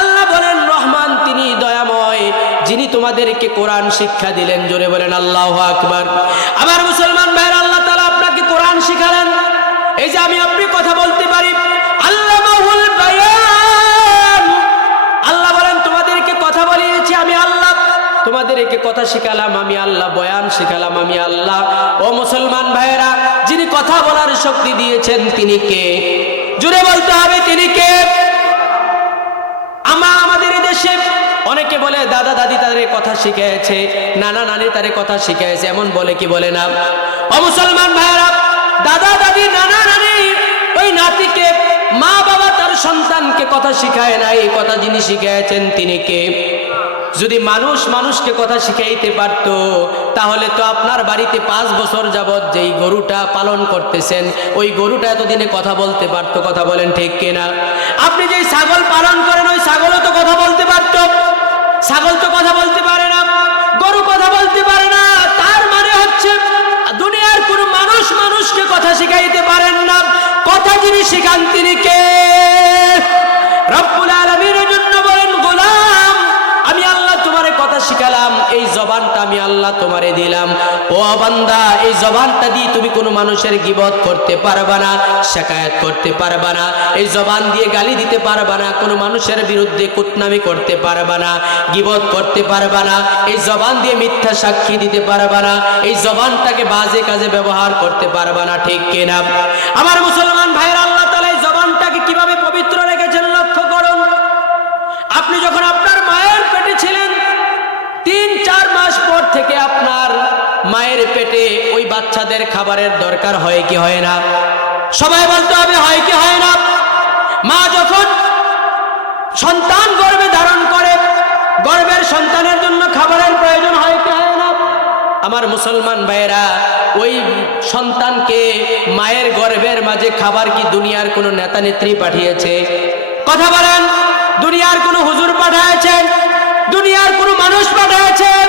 আল্লাহ বলেন রহমান তিনি দয়াময়, যিনি তোমাদেরকে কোরআন শিক্ষা দিলেন। জোরে বলেন আল্লাহু আকবার। আমার মুসলমান ভাইরা, আল্লাহ তাআলা আপনাকে কোরআন শিখালেন। এই যে আমি আপনি কথা বলতে পারি, আল্লামাহুল বায়ান। আল্লাহ বলেন তোমাদেরকে কথা বলিয়েছি আমি আল্লাহ, তোমাদেরকে কথা শিখালাম আমি আল্লাহ, বয়ান শিখালাম আমি আল্লাহ। ও মুসলমান ভাইরা, যিনি কথা বলার শক্তি দিয়েছেন তিনি কে? জোরে বলতে হবে তিনি কে? আমাদের দেশে অনেকে বলে দাদা দাদি তাদের কথা শিখিয়েছে, নানা নানি তাদের কথা শিখিয়েছে, এমন বলে কি বলে না? ও মুসলমান ভাইরা, দাদা দাদি নানা নানি ওই নাতিকে, মা বাবা তার সন্তানকে কথা শিখায় না, এই কথা যিনি শিখিয়েছেন তিনি কে? যদি মানুষ মানুষকে কথা শিখাইতে পারত, তাহলে তো আপনার বাড়িতে 5 বছর যাবত যেই গরুটা পালন করতেছেন ওই গরুটা এতদিনে কথা বলতে পারত। কথা বলেন ঠিক কিনা? আপনি যেই ছাগল পালন করেন ওই ছাগলও তো কথা বলতে পারত। ছাগল তো কথা বলতে পারে না, গরু কথা বলতে পারে না। তার মানে হচ্ছে দুনিয়ার কোনো মানুষ মানুষকে কথা শিখাইতে পারেন না। কথা যিনি শিখান তিনি কে? রব্বুল আলামিনের জন্য বলেন গোলাম, আমি আল্লাহ তোমারে কথা শিখালাম, এই জবানটা আমি আল্লাহ তোমারে দিলাম। ও বান্দা, এই জবানটা দিয়ে তুমি কোনো মানুষের গীবত করতে পারবা না, শিকায়াত করতে পারবা না, এই জবান দিয়ে গালি দিতে পারবা না, কোনো মানুষের বিরুদ্ধে কুটনামি করতে পারবা না, গীবত করতে পারবা না, এই জবান দিয়ে মিথ্যা সাক্ষী দিতে পারবা না, এই জবানটাকে বাজে কাজে ব্যবহার করতে পারবা না। ঠিক কিনা? আমার মুসলমান ভাইরা, আল্লাহ তাআলা এই জবানটাকে কিভাবে পবিত্র রেখেছেন লক্ষ্য করুন। আপনি যখন আপনার মায়ের পেটে ছিলেন, 3-4 মাস পর থেকে আপনার মায়ের পেটে ওই বাচ্চাদের খাবারের দরকার হয় কি হয় না? সবাই বলতে হবে হয় কি হয় না? মা যখন সন্তান গর্ভে ধারণ করে, গর্ভের সন্তানের জন্য খাবারের প্রয়োজন হয় কি হয় না? আমার মুসলমান ভাইয়েরা, ওই সন্তানকে মায়ের গর্ভের মাঝে খাবার কি দুনিয়ার কোনো নেতা নেত্রী পাঠিয়েছে? কথা বলেন। দুনিয়ার কোনো হুজুর পাঠিয়েছেন? দুনিয়ার কোনো মানুষ পাঠিয়েছেন?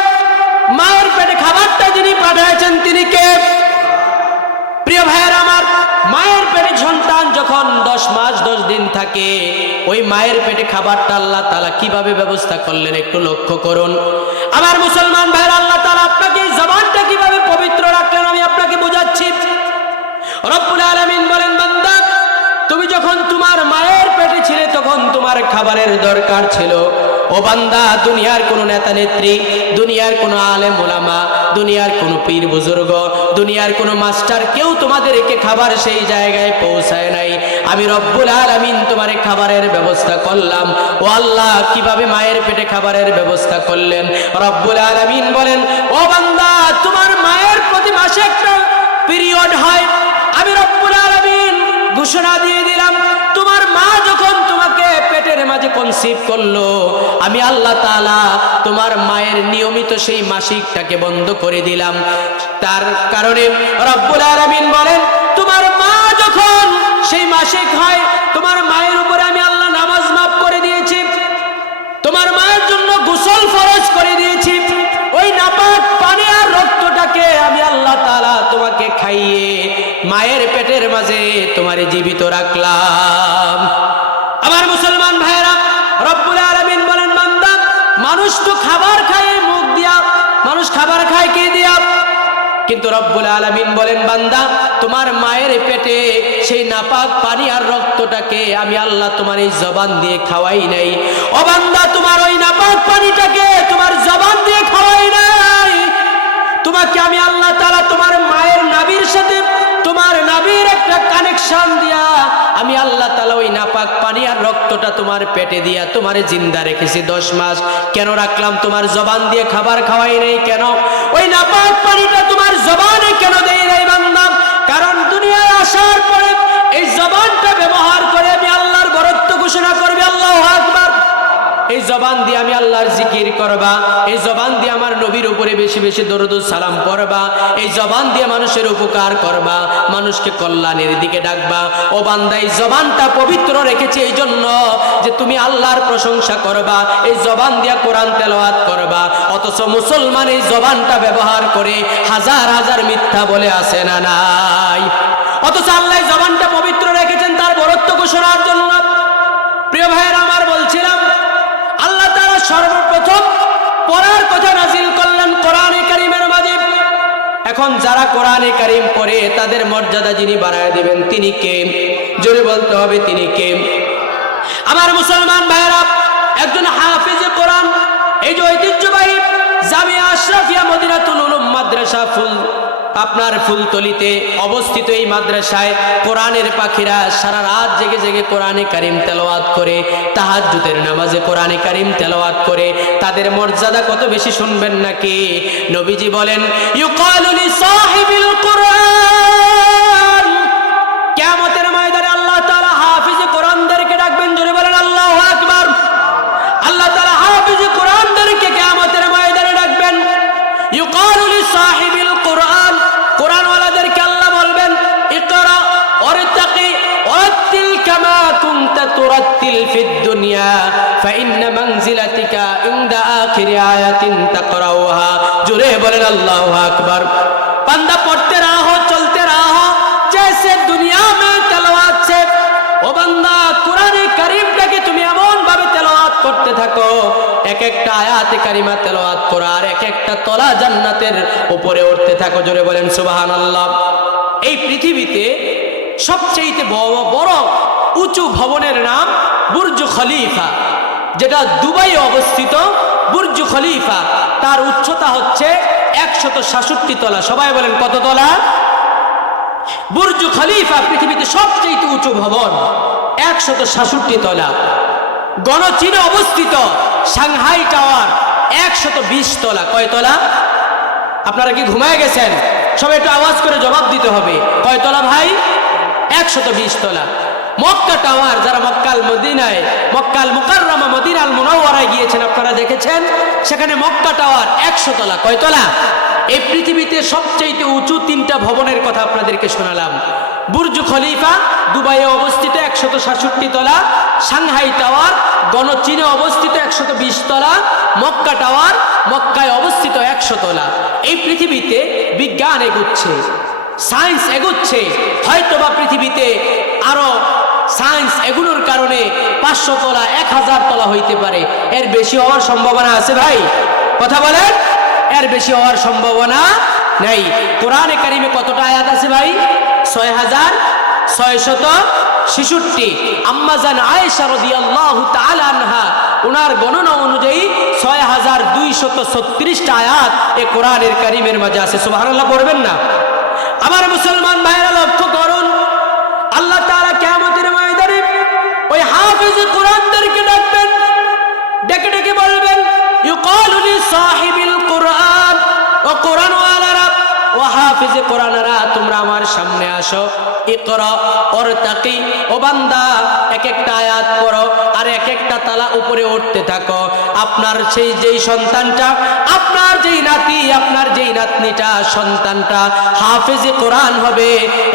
মায়ের পেটে খাবারটা যিনি পাঠিয়েছেন তিনি কে? প্রিয় ভাইয়ের আমার, মায়ের পেটে সন্তান যখন 10 মাস 10 দিন থাকে, ওই মায়ের পেটে খাবারটা আল্লাহ তাআলা কিভাবে ব্যবস্থা করলেন একটু লক্ষ্য করুন। আমার মুসলমান ভাইয়ের, আল্লাহ তাআলা আপনাকে এই জবানটা কিভাবে পবিত্র রাখলেন আমি আপনাকে বোঝাচ্ছি। রব্বুল আলামিন বলেন বান্দা, তুমি যখন তোমার মায়ের পেটে ছিলে তখন তোমার খাবারের দরকার ছিল। ও বান্দা, দুনিয়ার কোনো নেতা নেত্রী, দুনিয়ার কোনো আলেম ওলামা, দুনিয়ার কোনো পীর বুজুর্গ, দুনিয়ার কোনো মাস্টার কেউ তোমাদেরকে খাবার সেই জায়গায় পৌঁছায় নাই। আমি রব্বুল আলামিন তোমারে খাবারের ব্যবস্থা করলাম। ও আল্লাহ, কিভাবে মায়ের পেটে খাবারের ব্যবস্থা করলেন? রব্বুল আলামিন বলেন, ও বান্দা, তোমার মায়ের প্রতি মাসে একটা পিরিয়ড হয়। আমি রব্বুল আলামিন ঘোষণা দিয়ে দিলাম, তোমার মা যখন তোমাকে পেটের মাঝে কনসিভ করলো, আমি আল্লাহ তাআলা তোমার মায়ের নিয়মিত সেই মাসিকটাকে বন্ধ করে দিলাম। তার কারণে রব্বুল আলামিন বলেন, তোমার মা যখন সেই মাসিক হয়, তোমার মায়ের উপরে আমি আল্লাহ নামাজ মাফ করে দিয়েছি, তোমার মায়ের জন্য গোসল ফরজ করে দিয়েছি। ওই নাপাক পানি আর রক্তটাকে আমি আল্লাহ তাআলা তোমাকে খাইয়ে মায়ের পেটের মাঝে তোমারে জীবিত রাখলাম। আমার মুসলমান ভাইরা, রব্বুল আলামিন বলেন বান্দা, মানুষ তো খাবার খায় মুখ দিয়া, মানুষ খাবার খায় কি দিয়া? কিন্তু রব্বুল আলামিন বলেন বান্দা, তোমার মায়ের পেটে সেই নাপাক পানি আর রক্তটাকে আমি আল্লাহ তোমার এই জবান দিয়ে খাওয়াই নাই। ও বান্দা, তোমার ওই নাপাক পানিটাকে তোমার জবান দিয়ে খাওয়াই নাই। তোমাকে আমি আল্লাহ তাআলা তোমার মায়ের নাভির সাথে তোমার নাভির একটা কানেকশন দিয়া আমি আল্লাহ তাআলা ওই নাপাক পানি আর রক্তটা তোমার পেটে দিয়া তোমার জিন্দা রেখেছি 10 মাস। কেন রাখলাম? তোমার জবান দিয়ে খাবার খাওয়াই নাই। কেন? ওই নাপাক পানিটা তোমার জবানে কেন দেই নাই বান্দা? কারণ দুনিয়ায় আসার পরে এই জবানটা ব্যবহার করে আমি আল্লাহর বরত্ব ঘোষণা করবে। আল্লাহু আকবার। এই জবান দিয়ে আমি আল্লাহর জিকির করবা, এই জবান দিয়ে আমার নবীর উপরে বেশি বেশি দরুদ সালাম পড়বা, এই জবান দিয়ে মানুষের উপকার করবা, মানুষকে কল্যাণের দিকে ডাকবা। ও বান্দা, এই জবানটা পবিত্র রেখেছি এই জন্য যে তুমি আল্লাহর প্রশংসা করবা, এই জবান দিয়ে কোরআন তেলাওয়াত করবা। অথচ মুসলমান এই জবানটা ব্যবহার করে হাজার হাজার মিথ্যা বলে আসে না নাই। অথচ আল্লাহ জবানটা পবিত্র রেখেছেন তার বরত্ব ঘোষণার জন্য। প্রিয় ভাইয়েরা আমার, বলছিলাম আল্লাহ তাআলা সর্বপ্রথম পড়ার কথা নাজিল করলেন কোরআনে কারীমের মাঝে। এখন যারা কোরআনে কারীম পড়ে তাদের মর্যাদা যিনি বাড়ায় দিবেন তিনি কে? জোরে বলতে হবে, তিনি কে? আমার মুসলমান ভাইয়েরা, একজন হাফেজে কোরআন, এই যে ঐতিহ্যবাহী জামিয়া আশরাফিয়া মদিনাতুল উলুম মাদ্রাসা আপনার ফুলতলিতে অবস্থিত এই মাদ্রাসায় কোরআনের পাখিরা সারা রাত জেগে জেগে কোরআনে কারীম তেলাওয়াত করে, তাহাজ্জুদের নামাজে কোরআনে কারীম তেলাওয়াত করে। তাদের মর্যাদা কত বেশি শুনবেন নাকি? নবীজি বলেন, ইউকালু লিসাহিবিল কোরআন, কিয়ামতের ময়দানে আল্লাহ তাআলা হাফেজে কোরআনদেরকে ডাকবেন। জোরে বলেন আল্লাহু আকবার। আল্লাহ তাআলা হাফেজে কোরআনদেরকে কিয়ামতের ময়দানে ডাকবেন। ইউকালু লিসাহিবিল কোরআন, কোরআনওয়ালাদেরকে আল্লাহ বলবেন, ইকরা ওয়ারতাকি ওয়ারাত্তিল কামা কুনতা তুরাত্তিল ফিদ দুনিয়া ফাইন্না মানজিলাতিকা ইনদা আখিরি আয়াতিন তাকরাউহা। জোরে বলেন আল্লাহু আকবার। বান্দা পড়তে রাহো, চলতে রাহো, জैसे দুনিয়া में তেলাওয়াত से। ও বান্দা, কোরআনে কারীমটাকে তুমি এমন ভাবে তেলাওয়াত করতে থাকো, এক একটা আয়াতে কারিমা তেলাওয়াত করো আর এক একটা তলা জান্নাতের উপরে উঠতে থাকো। জোরে বলেন সুবহানাল্লাহ। এই পৃথিবীতে সবচেয়ে বড় উঁচু ভবনের নাম বুর্জ খলিফা, যেটা দুবাইয়ে অবস্থিত। বুর্জ খলিফা, তার উচ্চতা হচ্ছে 167 তলা। সবাই বলেন কত তলা? বুর্জ খলিফা পৃথিবীতে সবচেয়ে উঁচু ভবন, 167 তলা। গণচীনে অবস্থিত সাংহাই টাওয়ার 120 তলা। কয় তলা? আপনারা কি ঘুমায় গেছেন? সবাই একটু আওয়াজ করে জবাব দিতে হবে। কয় তলা ভাই? 120 তলা। মক্কা টাওয়ার, যারা মক্কাল মদিনায়, মক্কাল মুকাররমা মদিনাল মুনাওয়ারায় গিয়েছেন আপনারা দেখেছেন, সেখানে মক্কা টাওয়ার 100 তলা। কয় তলা? এই পৃথিবীতে সবচেয়ে উঁচু 3টা ভবনের কথা আপনাদেরকে শোনালাম। বুর্জ খলিফা দুবাইয়ে অবস্থিত 167 তলা, সাংহাই টাওয়ার গণচীনে অবস্থিত 120 তলা, মক্কা টাওয়ার মক্কায় অবস্থিত 100 তলা। এই পৃথিবীতে বিজ্ঞান এগুচ্ছে, সায়েন্স এগুচ্ছে। হয়তোবা পৃথিবীতে আরো সায়েন্স এগুলোর কারণে 500 তলা, 1000 তলা হইতে পারে। এর বেশি হওয়ার সম্ভাবনা আছে ভাই? কথা বলেন। এর বেশি হওয়ার সম্ভাবনা নেই। কোরআনে কারীমে কতটা আয়াত আছে ভাই? 6666। আম্মা জান আয়েশা রাদিয়াল্লাহু তাআলা আনহা, ওনার গণনা অনুযায়ী 6236টা আয়াত এই কোরআনের কারীমের মাঝে আছে। সুবহানাল্লাহ পড়বেন না? আমার মুসলমান ভাইরা লক্ষ্য করুন, আল্লাহ তাআলা কিয়ামতের ময়দানে ওই হাফেজে কোরআনদেরকে ডাকবেন, ডেকে ডেকে বলবেন, ইউকালু লিসাহিবিল কোরআন, ও কোরআনওয়ালারা, ও হাফেজে কোরআনেরা, তোমরা আমার সামনে আসো। ইকরা ওয়ারতাকি, ও বান্দা এক একটা আয়াত পড়ো আর এক একটা তালা উপরে উঠতে থাকো। আপনার যেই সন্তানটা, আপনার যেই নাতি, আপনার যেই নাতনিটা, সন্তানটা হাফেজে কোরআন হবে,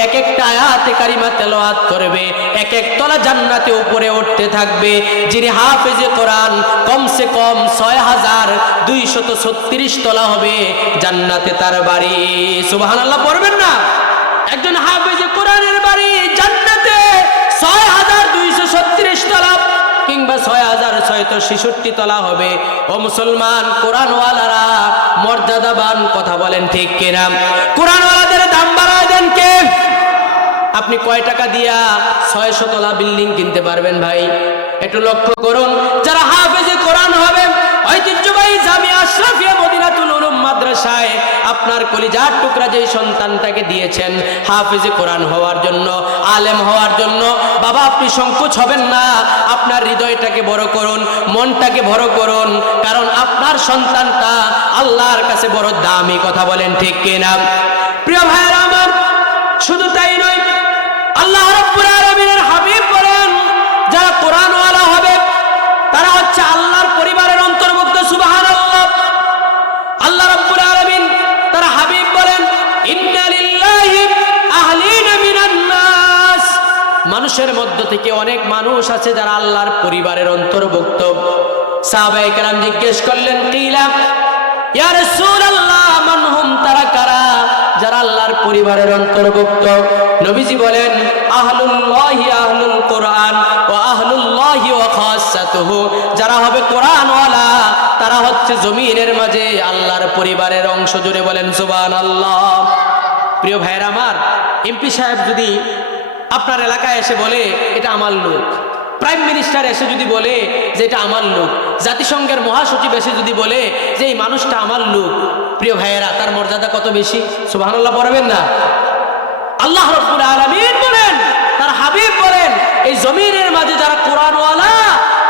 এক একটা আয়াতে কারিমা তেলাওয়াত করবে, এক এক তলা জান্নাতে উপরে উঠতে থাকবে। যিনি হাফেজে কোরআন, কমসে কম 6236 তলা হবে জান্নাতে তার বাড়ি। সুবহানাল্লাহ পড়বেন না? একজন হাফেজে কোরআনের বাড়ি জান্নাতে 6236 তলা কিংবা 6666 তলা হবে। ও মুসলমান, কোরআনওয়ালারা মর্যাদাবান, কথা বলেন ঠিক কিনা? কোরআনওয়ালাদের দাম বাড়ায় দেন কে? আপনি কয় টাকা দিয়া 600 তলা বিল্ডিং কিনতে পারবেন ভাই? একটু লক্ষ্য করুন। যারা হাফেজে কোরআন হবে ঐতিহ্যবাহী জামিয়া আশরাফিয়া মদিনাতুল উলুম মাদ্রাসায় আপনার কলিজার টুকরা যেই সন্তানটাকে দিয়েছেন হাফেজে কোরআন হওয়ার জন্য, আলেম হওয়ার জন্য, বাবা আপনি সংকোচ হবেন না। আপনার হৃদয়টাকে বড় করুন, মনটাকে বড় করুন, কারণ আপনার সন্তানটা আল্লাহর কাছে বড় দামি। কথা বলেন ঠিক কিনা? প্রিয় ভাইরা আমার, শুধু তাই নয়, আল্লাহ রাব্বুল আলামিনের হাবিব বলেন যারা কোরআনওয়ালা হবে তারা হচ্ছে আল্লাহর পরিবারের অন্তর্ভুক্ত। সুবহানাল্লাহ। আল্লাহ রাব্বুল আলামিন তার হাবিব বলেন ইন্না লিল্লাহি আহলিনা মিনান নাস, মানুষের মধ্য থেকে অনেক মানুষ আছে যারা আল্লাহর পরিবারের অন্তর্ভুক্ত। সাহাবায়ে কেরাম জিজ্ঞেস করলেন কিলা ইয়া রাসূলুল্লাহ মান হুম, তারা কারা যারা আল্লাহর পরিবারের অন্তর্ভুক্ত? নবীজি বলেন আহলুল্লাহি আহলুল কোরআন ওয়া আহলুল্লাহি ওয়া খাসাতুহু, যারা হবে কোরআনওয়ালা তারা হচ্ছে জমিনের মাঝে আল্লাহর পরিবারের অংশ। জুড়ে বলেন সুবহানাল্লাহ। প্রিয় ভাইরা আমার, এমপি সাহেব যদি আপনার এলাকায় এসে বলে এটা আমার লোক, প্রাইম মিনিস্টার এসে যদি বলে যে এটা আমার লোক, জাতিসংঘের মহাসচিব এসে যদি বলে যে এই মানুষটা আমার লোক, প্রিয় ভাইয়েরা তার মর্যাদা কত বেশি। সুবহানাল্লাহ পড়বেন না? আল্লাহ রাব্বুল আলামিন বলেন, তার হাবিব বলেন এই জমিনের মাঝে যারা কোরআনওয়ালা,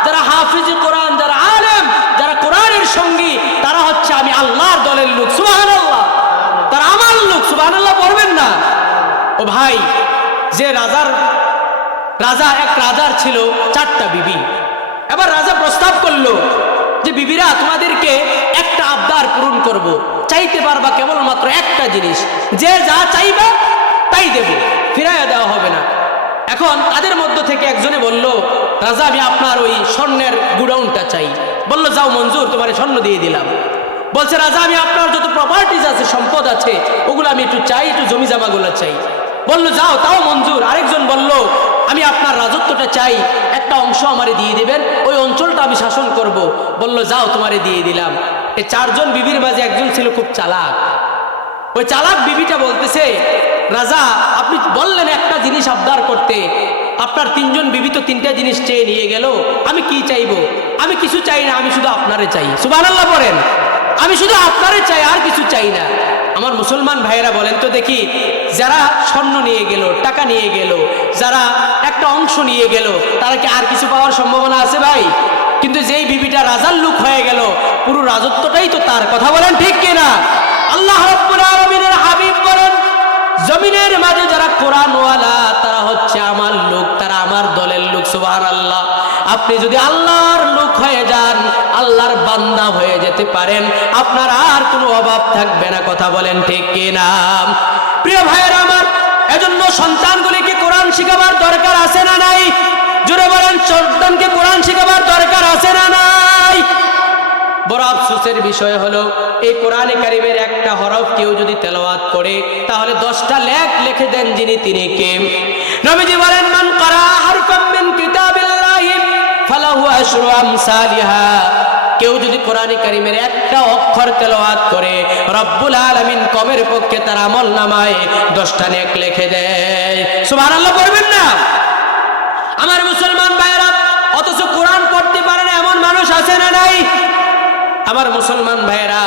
যারা হাফিজ কোরআন, যারা আলেম, যারা কোরআনের সঙ্গী, তারা হচ্ছে আমি আল্লাহর দলের লোক। সুবহানাল্লাহ, তারা আমার লোক। সুবহানাল্লাহ পড়বেন না? ও ভাই, যে এক রাজার ছিল 4টা বিবি। এবার রাজা প্রস্তাব করলো যে বিবিরা তোমাদেরকে একটা আবদার পূরণ করব, চাইতে পারবা কেবলমাত্র একটা জিনিস, যে যা চাইবা তাই দেব, ফিরাইয়া দেওয়া হবে না। এখন তাদের মধ্য থেকে একজনে বলল রাজা আমি আপনার ওই স্বর্ণের গুডাউনটা চাই। বলল যাও মঞ্জুর, তোমার স্বর্ণ দিয়ে দিলাম। বলছে রাজা আমি আপনার যত প্রপার্টিজ আছে, সম্পদ আছে, ওগুলো আমি একটু চাই, একটু জমি জামাগুলো চাই। বললো যাও, তাও মঞ্জুর। আরেকজন বলল আমি আপনার রাজত্বটা চাই, একটা অংশ আমারে দিয়ে দিবেন, ওই অঞ্চলটা আমি শাসন করব। বলল যাও, তোমারে দিয়ে দিলাম। এই 4জন বিবির মাঝে একজন ছিল খুব চালাক। ওই চালাক বিবিটা বলতেছে রাজা আপনি বললেন একটা জিনিস আবদার করতে, আপনার 3জন বিবি তো 3টা জিনিস চেয়ে নিয়ে গেল, আমি কি চাইবো? আমি কিছু চাই না, আমি শুধু আপনারে চাই। সুবহানাল্লাহ পড়েন, আমি শুধু আপনারে চাই, আর কিছু চাই না। আমার মুসলমান ভাইয়েরা বলেন তো দেখি, যারা স্বর্ণ নিয়ে গেল, টাকা নিয়ে গেল, যারা একটা অংশ নিয়ে গেল, তারা কি আর কিছু পাওয়ার সম্ভাবনা আছে ভাই? কিন্তু যেই বিবিটা রাজার লোক হয়ে গেল, পুরো রাজত্বটাই তো তার। কথা বলেন ঠিক কিনা? আল্লাহ রাব্বুল আলামিনের হাবিব বলেন জমিনের মাঝে যারা কোরআনওয়ালা তারা হচ্ছে আমার লোক, তারা আমার দলের লোক। সুবহানাল্লাহ। আপনি যদি আল্লাহর লোক হয়ে যান, আল্লাহর বান্দা হয়ে যেতে পারেন, আপনার আর কোনো অভাব থাকবে না। কথা বলেন ঠিক কিনা? প্রিয় ভাইয়েরা আমার, এজন্য সন্তানগুলিকে কোরআন শিখাবার দরকার আছে না নাই? জোরে বলেন, সন্তানকে কোরআন শিখাবার দরকার আছে না নাই? বড় আফসোসের বিষয় হলো এই কোরআনে কারিমের একটা হরফ কেউ যদি তেলাওয়াত করে তাহলে 10টা লেখ লিখে দেন যিনি, তিনি কে? নবীজি বলেন মান ক্বারা হারফাম মিন কিতাবিল্লাহি ফালাহু আশরু আমসালিহা, কেউ যদি কোরআনে কারিমের একটা অক্ষর তেলাওয়াত করে রব্বুল আলামিন কমের পক্ষে তার আমলনামায় 10টা নেক লিখে দেয়। সুবহানাল্লাহ পড়বেন না? আমার মুসলমান ভাইরা, অথচ কোরআন পড়তে পারে না এমন মানুষ আছে না নাই? আমার মুসলমান ভাইরা,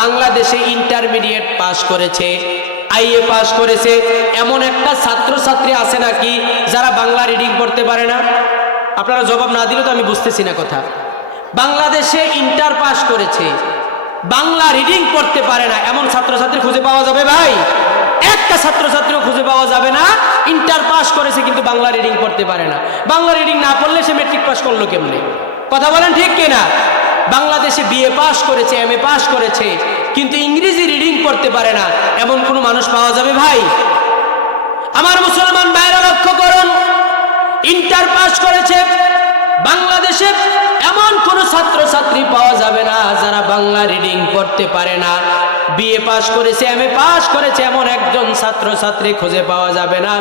বাংলাদেশে ইন্টারমিডিয়েট পাস করেছে, আইএ পাস করেছে, এমন একটা ছাত্রছাত্রী আছে নাকি যারা বাংলা রিডিং পড়তে পারে না? আপনারা জবাব না দিলে তো আমি বুঝতেছি না কথা। বাংলাদেশে ইন্টার পাস করেছে, বাংলা রিডিং পড়তে পারে না, এমন ছাত্রছাত্রী খুঁজে পাওয়া যাবে ভাই? একটা ছাত্রছাত্রীও খুঁজে পাওয়া যাবে না। ইন্টার পাস করেছে কিন্তু বাংলা রিডিং পড়তে পারে না। বাংলা রিডিং না পড়লে সে মেট্রিক পাস করলো কেমনে? কথা বলেন ঠিক কিনা? বাংলাদেশে বিএ পাস করেছে, এমএ পাস করেছে, কিন্তু ইংরেজি রিডিং পড়তে পারে না, এমন কোনো মানুষ পাওয়া যাবে ভাই? আমার মুসলমান ভাইরা লক্ষ্য করুন, ইন্টার পাস করেছে বাংলাদেশে এমন কোনো ছাত্রছাত্রী পাওয়া যাবে না যারা বাংলা রিডিং পড়তে পারে না। বিএ পাস করেছে, এমএ পাস করেছে, এমন একজন ছাত্রছাত্রী খুঁজে পাওয়া যাবে না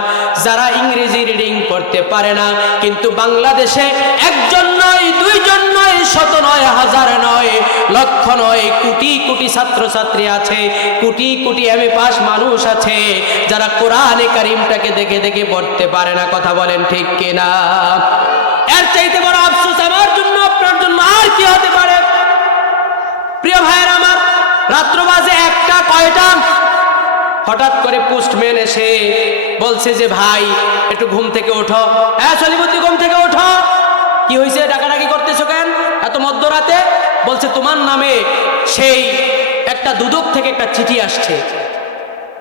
যারা ইংরেজি রিডিং পড়তে পারে না। কিন্তু বাংলাদেশে একজন নয়, দুইজন নয়, নয়, শত নয়, হাজার নয়, লক্ষ নয়, কোটি কোটি ছাত্রছাত্রী আছে, কোটি কোটি এমএ পাস মানুষ আছে যারা কোরআনে কারিমটাকে দেখে দেখে পড়তে পারে না। কথা বলেন ঠিক কিনা? এর চাইতে বড় আফসোস আমার জন্য, আপনার জন্য আর কি হতে পারে? প্রিয় ভাইয়ের আমার, রাত্র বাজে একটা, কয়টা? হঠাৎ করে পোস্টম্যান এসে বলছে যে ভাই একটু ঘুম থেকে ওঠো। হ্যাঁ সলিমুদ্দি, ঘুম থেকে ওঠো। কি হয়েছে, ডাকাডাকি করতেছো কেন এত মধ্যরাতে? বলছে তোমার নামে সেই একটা দুদক থেকে একটা চিঠি আসছে,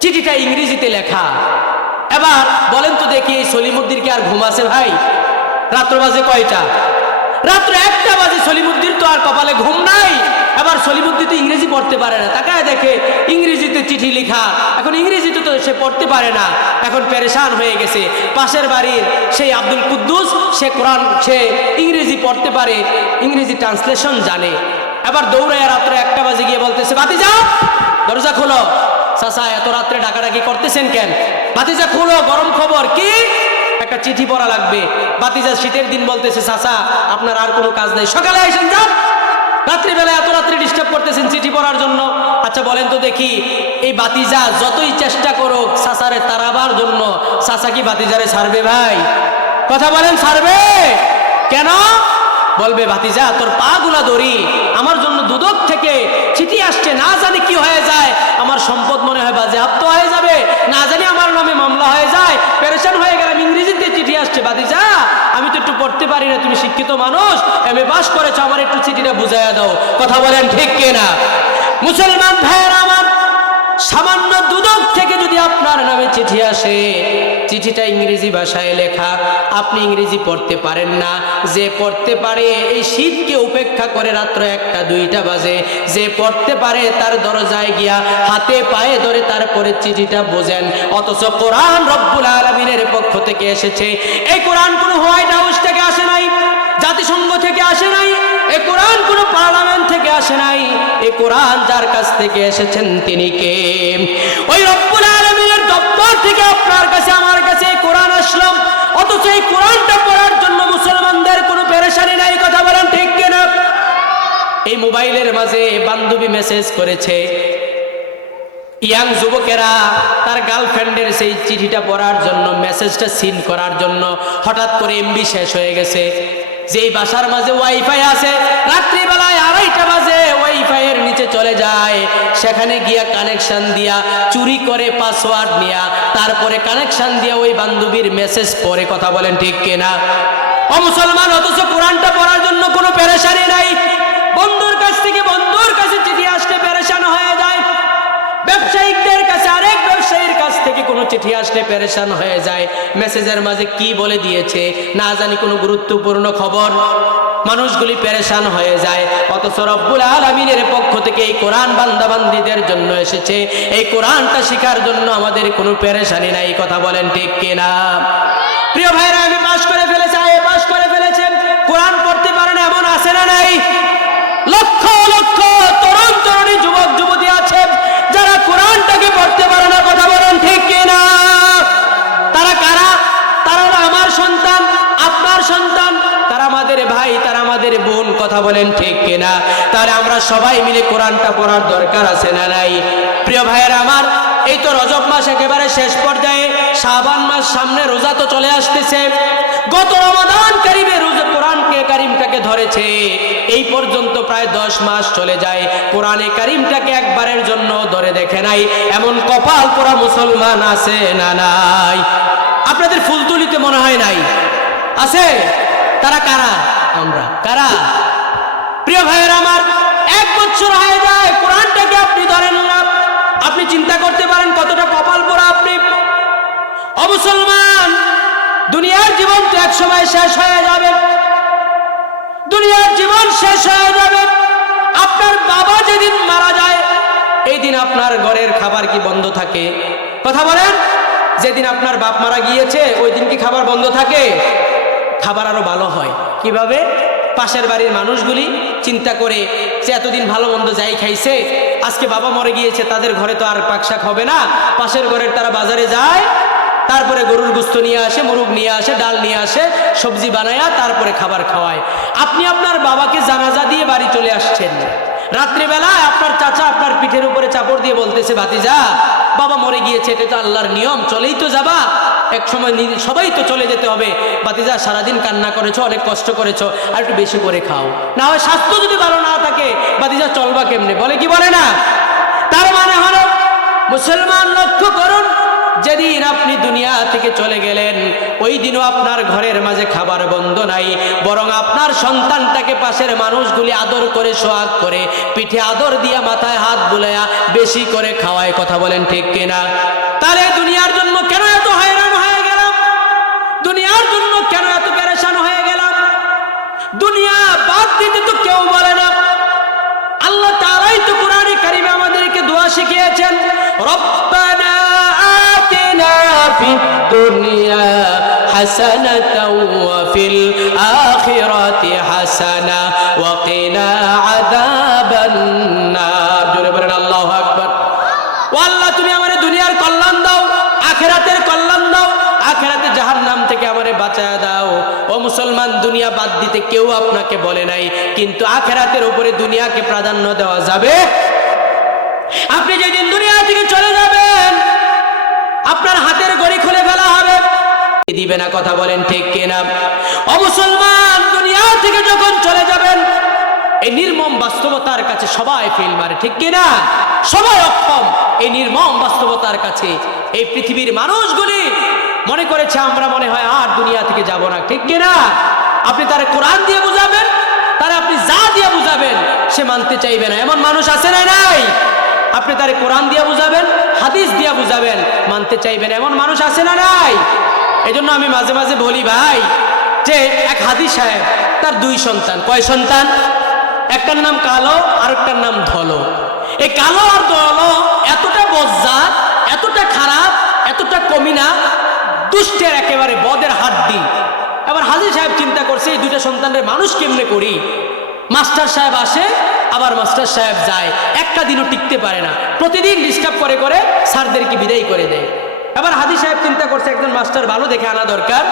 চিঠিটা ইংরেজিতে লেখা। এবার বলেন তো দেখি, এই সলিমুদ্দির কি আর ঘুম আছে ভাই? রাত্র বাজে কয়টা? রাত্র একটা বাজে। সলিমুদ্দির তো আর কপালে ঘুম নাই। এবার সলিমুদ্দি তো ইংরেজি পড়তে পারে না, তাকায় দেখে ইংরেজিতে চিঠি লেখা। এখন ইংরেজিতে তো সে পড়তে পারে না, এখন পেরেশান হয়ে গেছে। পাশের বাড়ির সেই আব্দুল কুদ্দুস, সে কোরআন, সে ইংরেজি পড়তে পারে, ইংরেজি ট্রান্সলেশন জানে। এবার দৌড়ায় রাত্রে একটা বাজে গিয়ে বলতেছে, ভাতিজা দরজা খোলো। চাচা এত রাত্রে ডাকাডাকি করতেছেন কেন? ভাতিজা খোলো, গরম খবর। কি? একটা চিঠি পড়া লাগবে। ভাতিজা শীতের দিন বলতেছে, চাচা আপনার আর কোনো কাজ নেই, সকালে আসেন যান, রাত্রিবেলা এত রাত্রে ডিস্টার্ব করতেছেন চিঠি পড়ার জন্য। আচ্ছা বলেন তো দেখি, এই ভাতিজা যতই চেষ্টা করুক চাচারে তাড়াবার জন্য, চাচা কি ভাতিজারে ছাড়বে ভাই? কথা বলেন, ছাড়বে? কেন? বলবে ভাতিজা তোর পা গুলা ধরি, আমার জন্য দুদক থেকে চিঠি আসছে, না জানি কি হয়ে যায়, আমার সম্পদ মনে হয় বাজেয়াপ্ত হয়ে যাবে, না জানি আমার নামে মামলা হয়ে যায়, পেরেশান হয়ে গেলাম, ইংরেজিতে চিঠি আসছে। ভাতিজা আমি তো একটু পড়তে পারি না, তুমি শিক্ষিত মানুষ, এমএ পাস করেছো, আমার একটু চিঠিটা বুঝাইয়া দাও। কথা বলেন ঠিক কিনা? মুসলমান ভাইয়েরা আমার, সামান্য দুদক থেকে যদি আপনার নামে চিঠি আসে, চিঠিটা ইংরেজি ভাষায় লেখা, আপনি ইংরেজি পড়তে পারেন না, যে পড়তে পারে এই শীতকে উপেক্ষা করে রাত্র একটা দুইটা বাজে, যে পড়তে পারে তার দরজায় গিয়া হাতে পায়ে ধরে তারপরে চিঠিটা বোঝেন। অথচ কোরআন রব্বুল আলামিনের পক্ষ থেকে এসেছে। এই কোরআন কোনো হোয়াইট হাউস থেকে আসে নাই, জাতিসংঘ থেকে আসে নাই, এই কোরআন কোনো পার্লামেন্ট থেকে আসে নাই। এই কোরআন যার কাছ থেকে এসেছেন তিনি কে? ওই রব্বুল আলামিনের দপ্তর থেকে আপনার কাছে আমার কাছে এই কোরআন আসলো। অথচ এই কোরআনটা পড়ার জন্য মুসলমানদের কোনো পেরেশানি নাই। কথা বলেন ঠিক কিনা? এই মোবাইলের মাঝে বান্ধবী মেসেজ করেছে, ইয়াং যুবকেরা তার গার্লফ্রেন্ডের সেই চিঠিটা পড়ার জন্য, মেসেজটা সিন করার জন্য হঠাৎ করে এমবি শেষ হয়ে গেছে। যেই বাসার মাঝে ওয়াইফাই আছে, রাত্রিবেলায় 2:30 বাজে ওয়াইফাই এর নিচে চলে যায়, সেখানে গিয়া কানেকশন দিয়া চুরি করে পাসওয়ার্ড নিয়া তারপরে কানেকশন দিয়া ওই বান্ধবীর মেসেজ পড়ে। কথা বলেন ঠিক কিনা? ও মুসলমান, অথচ কোরআনটা পড়ার জন্য কোনো পেরেশানি নাই। বন্ধুর কাছ থেকে বন্ধুর কাছে চিঠি আসতে পেরেশান হয়ে যায়, ব্যবসায়িকদের কাছে আরেক ব্যবসায়ীর কাছ থেকে কোনো চিঠি আসলে পেরেশান হয়ে যায়। মেসেজের মাঝে কি বলে দিয়েছে না জানি, কোনো গুরুত্বপূর্ণ খবর, মানুষগুলি পেরেশান হয়ে যায়। অথচ রব্বুল আলামিনের পক্ষ থেকে এই কোরআন বান্দাবান্দীদের জন্য এসেছে, এই কোরআনটা শেখার জন্য আমাদের কোনো পেরেশানি নাই। কথা বলেন ঠিক কিনা? প্রিয় ভাইরা, আমি পাস করে ফেলেছি, পাস করে ফেলেছেন, কোরআন পড়তে পারেন এমন আছে না নাই? লক্ষ লক্ষ তরুণ তরুণী যুবক যুবতী আছে যারা কোরআনটাকে পড়তে পারে না। কথা বলেন ঠিক কিনা? তারা কারা? তারা আমার সন্তান, আপনার সন্তান, তারা আমাদের ভাই, তারা আমাদের বোন। কথা বলেন ঠিক কিনা? তাহলে আমরা সবাই মিলে কোরআনটা পড়ার দরকার আছে না নাই? প্রিয় ভাইয়েরা আমার, এই তো রজব মাস একেবারে শেষ পর্যায়ে, শাবান মাস সামনে, রোজা তো চলে আসতেছে। গত রমাদান কারিমে রোজা কোরআনকে কারিমটাকে ধরেছে, এই পর্যন্ত প্রায় 10 মাস চলে যায়, কোরআনে কারিমটাকে একবারের জন্য ধরে দেখে নাই। এমন কপাল পোড়া মুসলমান আছে না নাই? আপনাদের ফুলতুলিতে মনে হয় নাই? আছে? তারা কারা? আমরা। কারা? প্রিয় ভাইয়েরা আমার, 1 বছর হয়ে যায় কোরআনটাকে আপনি ধরেন না। আপনি চিন্তা করতে পারেন কতটা কপাল পোড়া আপনি। ও মুসলমান, দুনিয়ার জীবন তো এক সময় শেষ হয়ে যাবে, দুনিয়ার জীবন শেষ হয়ে যাবে। আপনার বাবা যেদিন মারা যায়, এই দিন আপনার ঘরের খাবার কি বন্ধ থাকে? কথা বলেন। যেদিন আপনার বাপ মারা গিয়েছে ওই দিন কি খাবার বন্ধ থাকে? খাবার আরো ভালো হয়। কিভাবে? পাশের বাড়ির মানুষগুলি চিন্তা করে যে এতদিন ভালো মন্দ যাই খাইছে, আজকে বাবা মরে গিয়েছে, তাদের ঘরে তো আর পাকশাক হবে না, পাশের ঘরের তারা বাজারে যায়, তারপরে গরুর গোশত নিয়ে আসে, মুরগ নিয়ে আসে, ডাল নিয়ে আসে, সবজি বানায়া তারপরে খাবার খাওয়ায়। আপনি আপনার বাবাকে জানাজা দিয়ে বাড়ি চলে আসছেন, রাত্রিবেলায় আপনার চাচা আপনার পিঠের উপরে চাপড় দিয়ে বলতেছে, ভাতিজা বাবা মরে গিয়েছে, এটা তো আল্লাহর নিয়ম, চলেই তো যাবা, এক সময় সবাই তো চলে যেতে হবে। ভাতিজা সারাদিন কান্না করেছো, অনেক কষ্ট করেছো, আর একটু বেশি করে খাও, না হয় স্বাস্থ্য যদি ভালো না থাকে ভাতিজা চলবা কেমনে, বলে কি বলে না? তার মানে হলো মুসলমান লক্ষ্য করুন, যেদিন আপনি দুনিয়া থেকে চলে গেলেন ওই দিনও আপনার ঘরের মাঝে খাবার বন্ধ নাই, বরং আপনার সন্তানটাকে পাশের মানুষগুলি আদর করে, সোহাগ করে, পিঠে আদর দিয়া, মাথায় হাত বুলায়া বেশি করে খাওয়ায়। কথা বলেন ঠিক কিনা? তাহলে দুনিয়ার জন্য কেন এত হয়রান হয়ে গেলাম? দুনিয়ার জন্য কেন এত পেরেশান হয়ে গেলাম? দুনিয়া বাদ দিতে তো কেউ বলে না। আল্লাহ তাআলাই তো কোরআনে কারিমে আমাদেরকে দোয়া শিখিয়েছেন, রব্বানা আতিনা ফিদ দুনিয়া হাসানাতাও ওয়া ফিল আখিরাতি হাসানা ওয়া কিনা আযাবান নার। জোরে বলেন আল্লাহু আকবার। ও আল্লাহ, তুমি আমারে দুনিয়ার কল্যাণ দাও, আখিরাতের কল্যাণ দাও, আখিরাতে জাহান্নাম থেকে আমারে বাঁচায়া দাও। ও মুসলমান, দুনিয়া বাদ দিতে কেউ আপনাকে বলে নাই, কিন্তু আখিরাতের উপরে দুনিয়াকে প্রাধান্য দেওয়া যাবে? আপনি যেদিন দুনিয়া থেকে চলে যাবেন আপনার হাতের ঘড়ি খুলে ফেলা হবে, দিবে না। কথা বলেন ঠিক কিনা? ও মুসলমান, দুনিয়া থেকে যখন চলে যাবেন এই নির্মম বাস্তবতার কাছে সবাই ফেল মারে, ঠিক কিনা? সবাই অক্ষম এই নির্মম বাস্তবতার কাছে। এই পৃথিবীর মানুষগুলি মনে করেছে আমরা মনে হয় আর দুনিয়া থেকে যাব না, ঠিক কিনা? আপনি তার কোরআন দিয়ে বুঝাবেন, তারা আপনি যা দিয়ে বুঝাবেন সে মানতে চাইবে না। এমন মানুষ আছে না নাই? আপনি তার কোরআন দিয়ে বুঝাবেন, হাদিস দিয়ে বুঝাবেন, মানতে চাইবে না। এমন মানুষ আছে না নাই? এজন্য আমি মাঝে মাঝে বলি ভাই, যে এক হাদি সাহেব, তার দুই সন্তান। কয় সন্তান? একটার নাম কালো, আরেকটার নাম ধলো। এই কালো আর ধলো এতটা বজ্জাত, এতটা খারাপ, এতটা কমিনা, দুষ্টের একেবারে বদের হাড্ডি। এবার হাজি সাহেব চিন্তা করছে এই দুইটা সন্তানের মানুষ কেমনে করি। মাস্টার সাহেব আসে, আবার মাস্টার সাহেব যায়, একটা দিনও টিকতে পারে না, প্রতিদিন ডিস্টার্ব করে করে স্যারদেরকে বিদায় করে দেয়। এবার হাজি সাহেব চিন্তা করছে একজন মাস্টার ভালো দেখে আনা দরকার।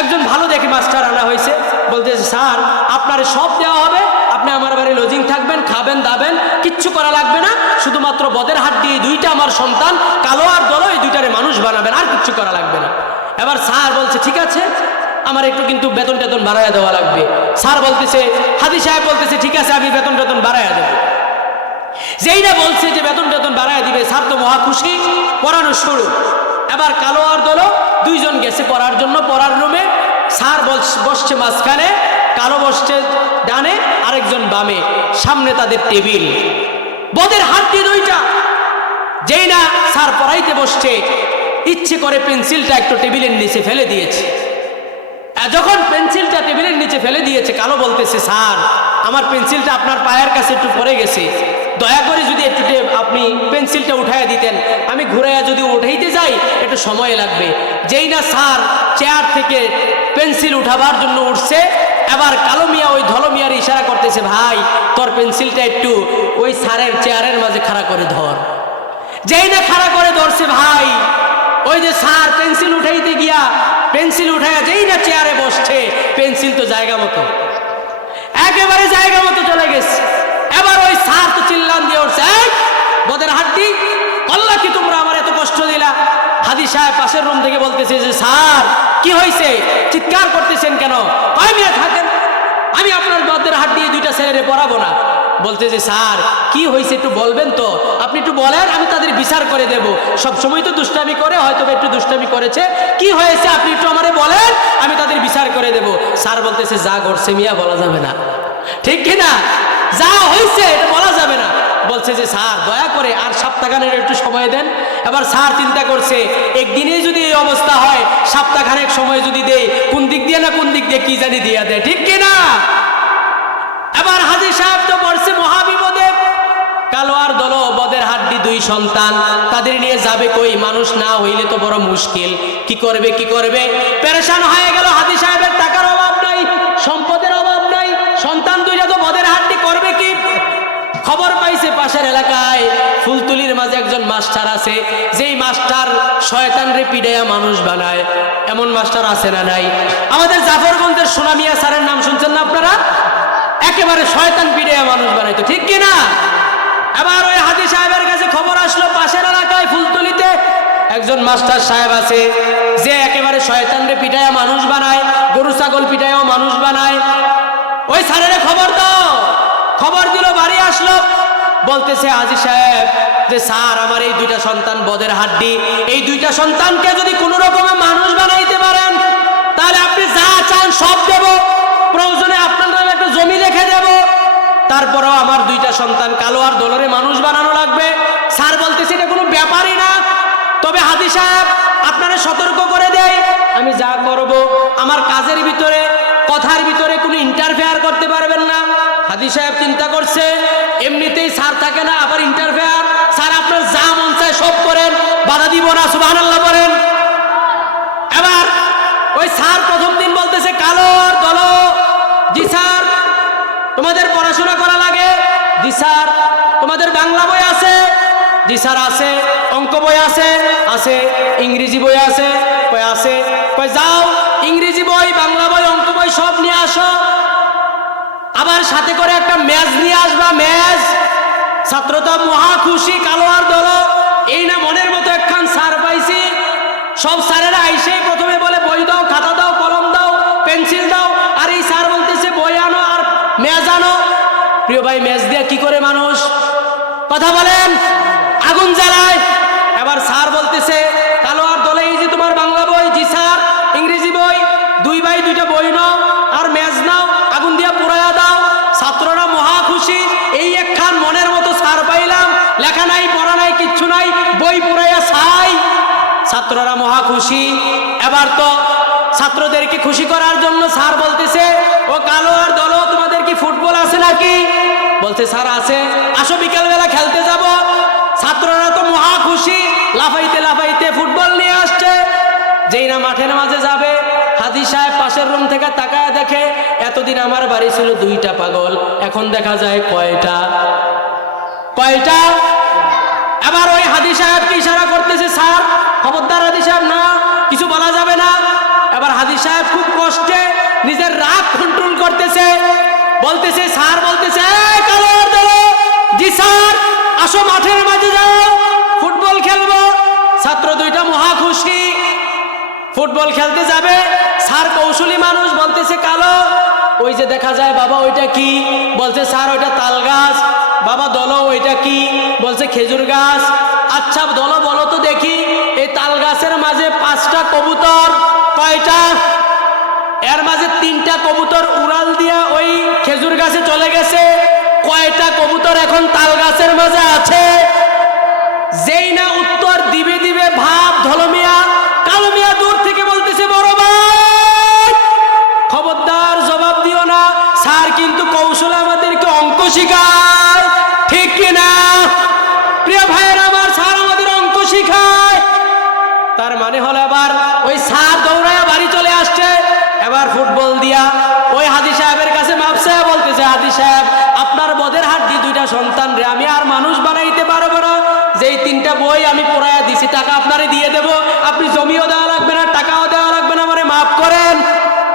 একজন ভালো দেখে মাস্টার আনা হয়েছে। বলতেছে, স্যার আপনার সব দেওয়া হবে, আপনি আমার বাড়ি লজিং থাকবেন, খাবেন দাবেন, কিচ্ছু করা লাগবে না, শুধুমাত্র বদের হাত দিয়ে দুইটা আমার সন্তান কালো আর দলো এই দুইটারে মানুষ বানাবেন, আর কিচ্ছু করা লাগবে না। এবার স্যার বলছে, ঠিক আছে, আমার একটু কিন্তু বেতন টেতন বাড়াইয়া দেওয়া লাগবে। স্যার বলতেছে, হাদি সাহেব বলতেছে, ঠিক আছে আমি বেতন টেতন বাড়াইয়া দেবো। যেই না বলছে যে বেতন টেতন বাড়াইয়া দিবে, স্যার তো মহা খুশি, পড়ানো শুরু। এবার কালো আর দলো দুইজন গেছে পড়ার জন্য, পড়ার রুমে। স্যার বসছে মাঝখানে, কালো বসছে ডানে, আরেকজন বামে, সামনে তাদের টেবিল, বদের হাত দিয়ে দুইটা। যেই না স্যার পড়াইতে বসছে, ইচ্ছে করে পেন্সিলটা একটু টেবিলের নিচে ফেলে দিয়েছে। যখন পেন্সিলটা টেবিলের নিচে ফেলে দিয়েছে, কালো বলতেছে, স্যার আমার পেন্সিলটা আপনার পায়ের কাছে একটু পড়ে গেছে, দয়া করে যদি একটু আপনি পেন্সিলটা উঠাইয়া দিতেন, আমি ঘুরাইয়া যদি উঠাইতে যাই একটু সময় লাগবে। যেই না স্যার চেয়ার থেকে পেন্সিল উঠাবার জন্য উঠছে, এবার কালো মিয়া ওই ধলো মিয়ার ইশারা করতেছে, ভাই তোর পেন্সিলটা একটু ওই স্যারের চেয়ারের মাঝে খাড়া করে ধর। যেই না খাড়া করে ধরছে, ভাই ওই যে স্যার পেন্সিল উঠাইতে গিয়া পেন্সিল উঠাইয়া যেই না চেয়ারে বসছে, পেন্সিল তো জায়গা মতো, একেবারে জায়গা মতো চলে গেছে। এবার ওই স্যার তো চিল্লান দিয়ে উঠছে, বদের হাড্ডি, আল্লাহ কি তোমরা আমার এত কষ্ট দিলা? হাদি সাহেব পাশের রুম থেকে বলতেছে যে, স্যার কি হয়েছে, চিৎকার করতেছেন কেন? আমি থাকেন, আমি আপনার বদের হাড্ডি দুইটা ছেলেরে পড়াবো না। বলতে যে, স্যার কি হয়েছে একটু বলবেন তো, আপনি একটু বলেন, আমি তাদের বিচার করে দেব। সব সময় তো দুষ্টামি করে, হয়তো একটু দুষ্টামি করেছে, কি হয়েছে আপনি একটু আমারে বলেন, আমি তাদের বিচার করে দেব। স্যার বলতেছে, যা ঘটছে মিয়া বলা যাবে না, ঠিক কিনা? যা হয়েছে এটা বলা যাবে না। বলছে যে, স্যার দয়া করে আর সপ্তাহখানেক একটু সময় দেন। এবার স্যার চিন্তা করছে, একদিনে যদি এই অবস্থা হয়, সপ্তাহখানেক সময় যদি দেয়, কোন দিক দিয়ে না কোন দিক দিয়ে কি জানি দিয়া দেয়, ঠিক কিনা? এবার হাজি সাহেব তো পড়ছে মহাবিপদে। কালো আর দলো বদের হাড্ডি দুই সন্তান, তাদের নিয়ে যাবে কই? মানুষ না হইলে তো বড় মুশকিল। কি করবে কি করবে, পেরেশান হয়ে গেল। হাজি সাহেবের টাকার অভাব নাই, সম্পদের অভাব নাই, সন্তান দুইটা তো বদের হাড্ডি, করবে কি? খবর পাইছে পাশের এলাকায় ফুলতুলির মাঝে একজন মাস্টার আছে, যেই মাস্টার শয়তানরে পিড়াইয়া মানুষ বানায়। এমন মাস্টার আছে না নাই? আমাদের জাফরগঞ্জের সোনামিয়া স্যারের নাম শুনছেন না আপনারা? একেবারে শয়তান পিড়াইয়া মানুষ বানাইতো, ঠিক কিনা? এবার ওই হাজী সাহেবের কাছে খবর আসলো, পাশের এলাকায় ফুলতলিতে একজন মাস্টার সাহেব আছে, যে একেবারে শয়তানরে পিটাইয়া মানুষ বানায়, গরু ছাগল পিটাইয়াও মানুষ বানায়। ওই স্যারের খবর দাও। খবর দিল, বাড়ি আসলো, বলতেছে হাজী সাহেব যে স্যার আমার এই দুইটা সন্তান বদের হাড্ডি, এই দুইটা সন্তানকে যদি কোনো রকমে মানুষ বানাইতে পারেন তাহলে আপনি যা চান সব দেব, প্রয়োজনে আপনার নামে একটা জমি রেখে দেব, তারপরেও আমার দুইটা সন্তান কালো আর দলরে মানুষ বানানো লাগবে। স্যার বলতেছে এটা কোনো ব্যাপারই না, তবে হাজী সাহেব আপনারা সতর্ক করে দেয়, আমি যা করব আমার কাজের ভিতরে কথার ভিতরে কোনো ইন্টারফেয়ার করতে পারবেন না। হাজী সাহেব চিন্তা করছে, এমনিতেই স্যার থাকে না, আবার ইন্টারফেয়ার। স্যার আপনার যা মন চায় সব করেন, বাধা দিব না, সুবহানাল্লাহ বলেন। এবার ওই স্যার প্রথম দিন বলতেছে কালো আর দলো, জি স্যার। তোমাদের পড়াশোনা করা লাগে? জি স্যার। তোমাদের বাংলা বই আছে? জি স্যার আছে। অঙ্ক বই আছে? আছে। ইংরেজি বই আছে? কই আছে। কই যাও ইংরেজি বই, বাংলা বই, অঙ্ক বই সব নিয়ে আসো, আবার সাথে করে একটা ম্যাচ নিয়ে আসবা, ম্যাচ। ছাত্র তো মহা খুশি, কালো আর দলো, এই না মনের মতো একখান স্যার পাইছি। সব স্যারেরা আইসে প্রথমে বলে বই দাও, খাতা দাও, কলম দাও, পেন্সিল দাও, আর এই স্যার বলতেছে বই আনো আর ম্যাচ আনো। প্রিয় ভাই, ম্যাচ দিয়ে কি করে মানুষ, কথা বলেন, আগুন জ্বালায়। এবার স্যার বলতেছে কালো আর দলে, এই যে তোমার বাংলা বই, জি স্যার। ইংরেজি বই, দুই ভাই দুইটা বই নাও আর ম্যাচ নাও, আগুন দিয়া পুরাইয়া দাও। ছাত্ররা মহা খুশি, এই একখান মনের মতো স্যার পাইলাম, লেখা নাই পড়া নাই কিচ্ছু নাই, বই পুরাইয়া ছাই। ছাত্ররা মহা খুশি। এবার তো ছাত্রদেরকে খুশি করার জন্য স্যার বলতেছে, ও কালো আর দলো তোমাদের কি ফুটবল আছে নাকি? বলছে স্যার আছে। আসো বিকেলবেলা খেলতে যাব। ছাত্ররা তো মহা খুশি, লাফাইতে লাফাইতে ফুটবল নিয়ে আসছে। যেই না মাঠের মাঝে যাবে, হাজী সাহেব পাশের রুম থেকে তাকায় দেখে এতদিন আমার বাড়ি ছিল দুইটা পাগল, এখন দেখা যায় কয়টা, কয়টা। এবার ওই হাজী সাহেবকে ইশারা করতেছে, স্যার খবরদার হাজী সাহেব, না কিছু বলা যাবে না। এবার হাজী সাহেব খুব কষ্টে নিজের রাগ কন্ট্রোল করতেছে, বলতেছে স্যার বলতেছে, কালো আর দলো, জি স্যার আসো মাঠের মাঝে যাও, ফুটবল খেলবো। ছাত্র দুইটা মহা খুশি, ফুটবল খেলতে যাবে। স্যার কৌশলী মানুষ, বলতেছে কালো ওই যে দেখা যায় বাবা ওইটা কি? বলছে স্যার ওইটা তাল গাছ। বাবা দলো ওইটা কি? বলছে খেজুর গাছ। আচ্ছা দলো বলো তো দেখি, এই তাল গাছের মাঝে 5টা কবুতর, কয়টা? এর মাঝে 3টা কবুতর উড়াল দিয়া ওই খেজুর গাছে চলে গেছে, কয়টা কবুতর এখন তাল গাছের মাঝে আছে? যেই না উত্তর দিবে দিবে ভাব ধলো মিয়া, কালো মিয়া দূর থেকে বলতেছে, বড় ভাই খবরদার জবাব দিও না, স্যার কিন্তু কৌশলে আমাদেরকে অঙ্ক শিখায়, ঠিক কিনা? প্রিয় ভাইয়ের আমার, স্যার আমাদের অঙ্ক শিখায়। তার মানে হলো এবার ওই স্যার দৌড়ায় বাড়ি চলে আসছে। এবার ফুটবল দিয়া ওই হাজী সাহেবের কাছে মাপ চাইয়া বলতেছে, হাজী সাহেব আপনার বদের হাড্ডি দুইটা সন্তান রে আমি আর মানুষ বানাইতে পারবো না, যেই 3টা বই আমি পড়াইয়া দিছি টাকা আপনারে দিয়ে দেব, আপনি জমিও দেওয়া লাগবে না, টাকাও দেওয়া লাগবে না, আমারে মাফ করেন।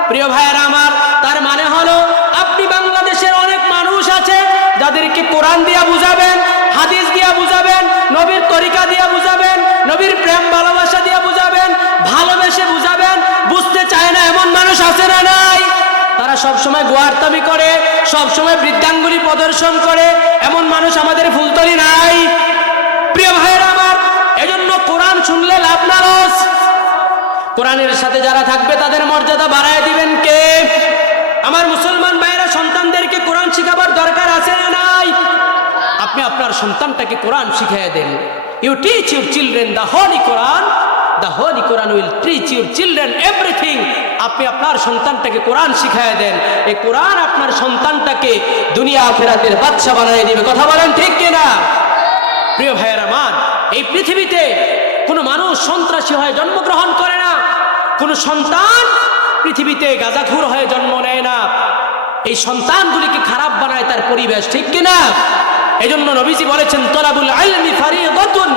প্রিয় ভাইয়েরা আমার, তার মানে হলো আপনি বাংলাদেশের অনেক মানুষ আছে যাদেরকে কোরআন দিয়া বুঝাবেন, হাদিস দিয়া বুঝাবেন, নবীর তরিকা দিয়া বুঝাবেন, নবীর প্রেম ভালোবাসা দিয়া বুঝাবেন, ভালোবেসে বুঝাবেন, বুঝতে চায় না এমন মানুষ আছে না নাই? তারা সবসময় গোয়ার্তামি করে, সবসময় বৃদ্ধাঙ্গুলি প্রদর্শন করে, এমন মানুষ আমাদের ফুলতলি নাই। প্রিয় ভাইয়েরা আমার, এজন্য কোরআন শুনলে লাভ না লস। কোরআনের সাথে যারা থাকবে তাদের মর্যাদা বাড়ায় দিবেন কে? আমার মুসলমান ভাইয়েরা, সন্তানদেরকে কোরআন শিখাবার দরকার আছে না নাই? আপনি আপনার সন্তানটাকে কোরআন শিখিয়ে দেন। You teach your children the holy Quran, the holy Quran will teach your children everything. আপনি আপনার সন্তানটাকে কোরআন শিখিয়ে দেন, এই কোরআন আপনার সন্তানটাকে দুনিয়া আখিরাতের বাদশা বানিয়ে দিবে, কথা বলেন ঠিক কিনা? প্রিয় ভাইয়েরা আমার, এই পৃথিবীতে কোনো মানুষ সন্ত্রাসী হয়ে জন্মগ্রহণ করে না, কোনো সন্তান পৃথিবীতে গাঁজাখুর হয়ে জন্ম নেয় না। এই সন্তানগুলিকে খারাপ বানায় তার পরিবেশ, ঠিক কিনা? এজন্য নবীজি বলেছেন তলাবুল ইলমি ফারিদাতুন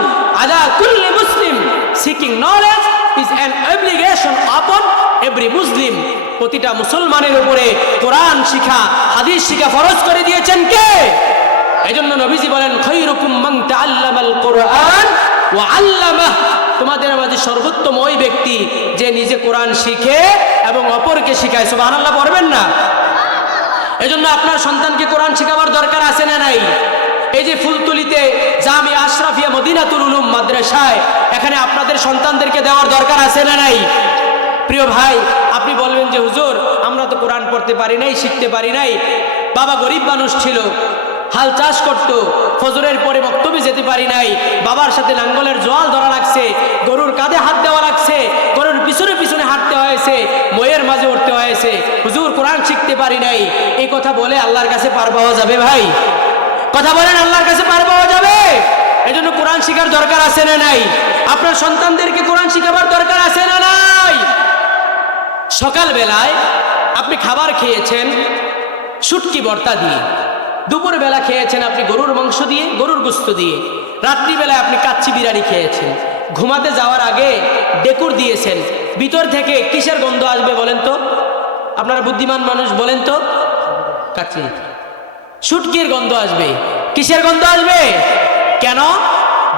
আলা কুল্লি মুসলিম, seeking knowledge is an obligation upon every Muslim. প্রতিটা মুসলমানের উপরে কোরআন শিক্ষা, হাদিস শিক্ষা ফরজ করে দিয়েছেন কে? এজন্য নবীজি বলেন খায়রুকুম মান তাআল্লামাল কোরআন ওয়া আল্লামাহ, তোমাদের মাঝে সর্বোত্তম ওই ব্যক্তি যে নিজে কোরআন শিখে এবং অপরকে শিখায়। সুবহানাল্লাহ পড়বেন না? এজন্য আপনার সন্তানকে কোরআন শেখাবার দরকার আছে না নাই? এই যে ফুলতলিতে জামিয়া আশরাফিয়া মদিনাতুল উলুম মাদ্রাসায়, এখানে আপনাদের সন্তানদেরকে দেওয়ার দরকার আছে না নাই? প্রিয় ভাই, আপনি বলবেন যে হুজুর আমরা তো কোরআন পড়তে পারি নাই, শিখতে পারি নাই, বাবা গরিব মানুষ ছিল, হাল চাষ করতো, ফজরের পরে বক্তব্যে যেতে পারি নাই, বাবার সাথে লাঙ্গলের জোয়াল ধরা লাগছে, গরুর কাঁধে হাত দেওয়া লাগছে, গরুর পিছনে পিছনে হাঁটতে হয়েছে, ময়ের মাঝে উঠতে হয়েছে, হুজুর কোরআন শিখতে পারি নাই, এই কথা বলে আল্লাহর কাছে পার পাওয়া যাবে ভাই? কথা বলেন, আল্লাহর কাছে পার পাওয়া যাবে? এজন্য কোরআন শিখার দরকার আছে না নাই? আপনার সন্তানদেরকে কোরআন শিখাবার দরকার আছে না নাই? সকাল বেলায় আপনি খাবার খেয়েছেন শুটকি ভর্তা দিয়ে, দুপুর বেলা খেয়েছেন আপনি গরুর মাংস দিয়ে, গরুর গোশত দিয়ে, রাত্রিবেলায় আপনি কাচ্চি বিরিয়ানি খেয়েছেন, ঘুমাতে যাওয়ার আগে ডেকুর দিয়েছেন, ভিতর থেকে কিসের গন্ধ আসবে বলেন তো? আপনারা বুদ্ধিমান মানুষ, বলেন তো? কাচ্চি, শুটকির গন্ধ আসবে। কিসের গন্ধ আসবে? কেন?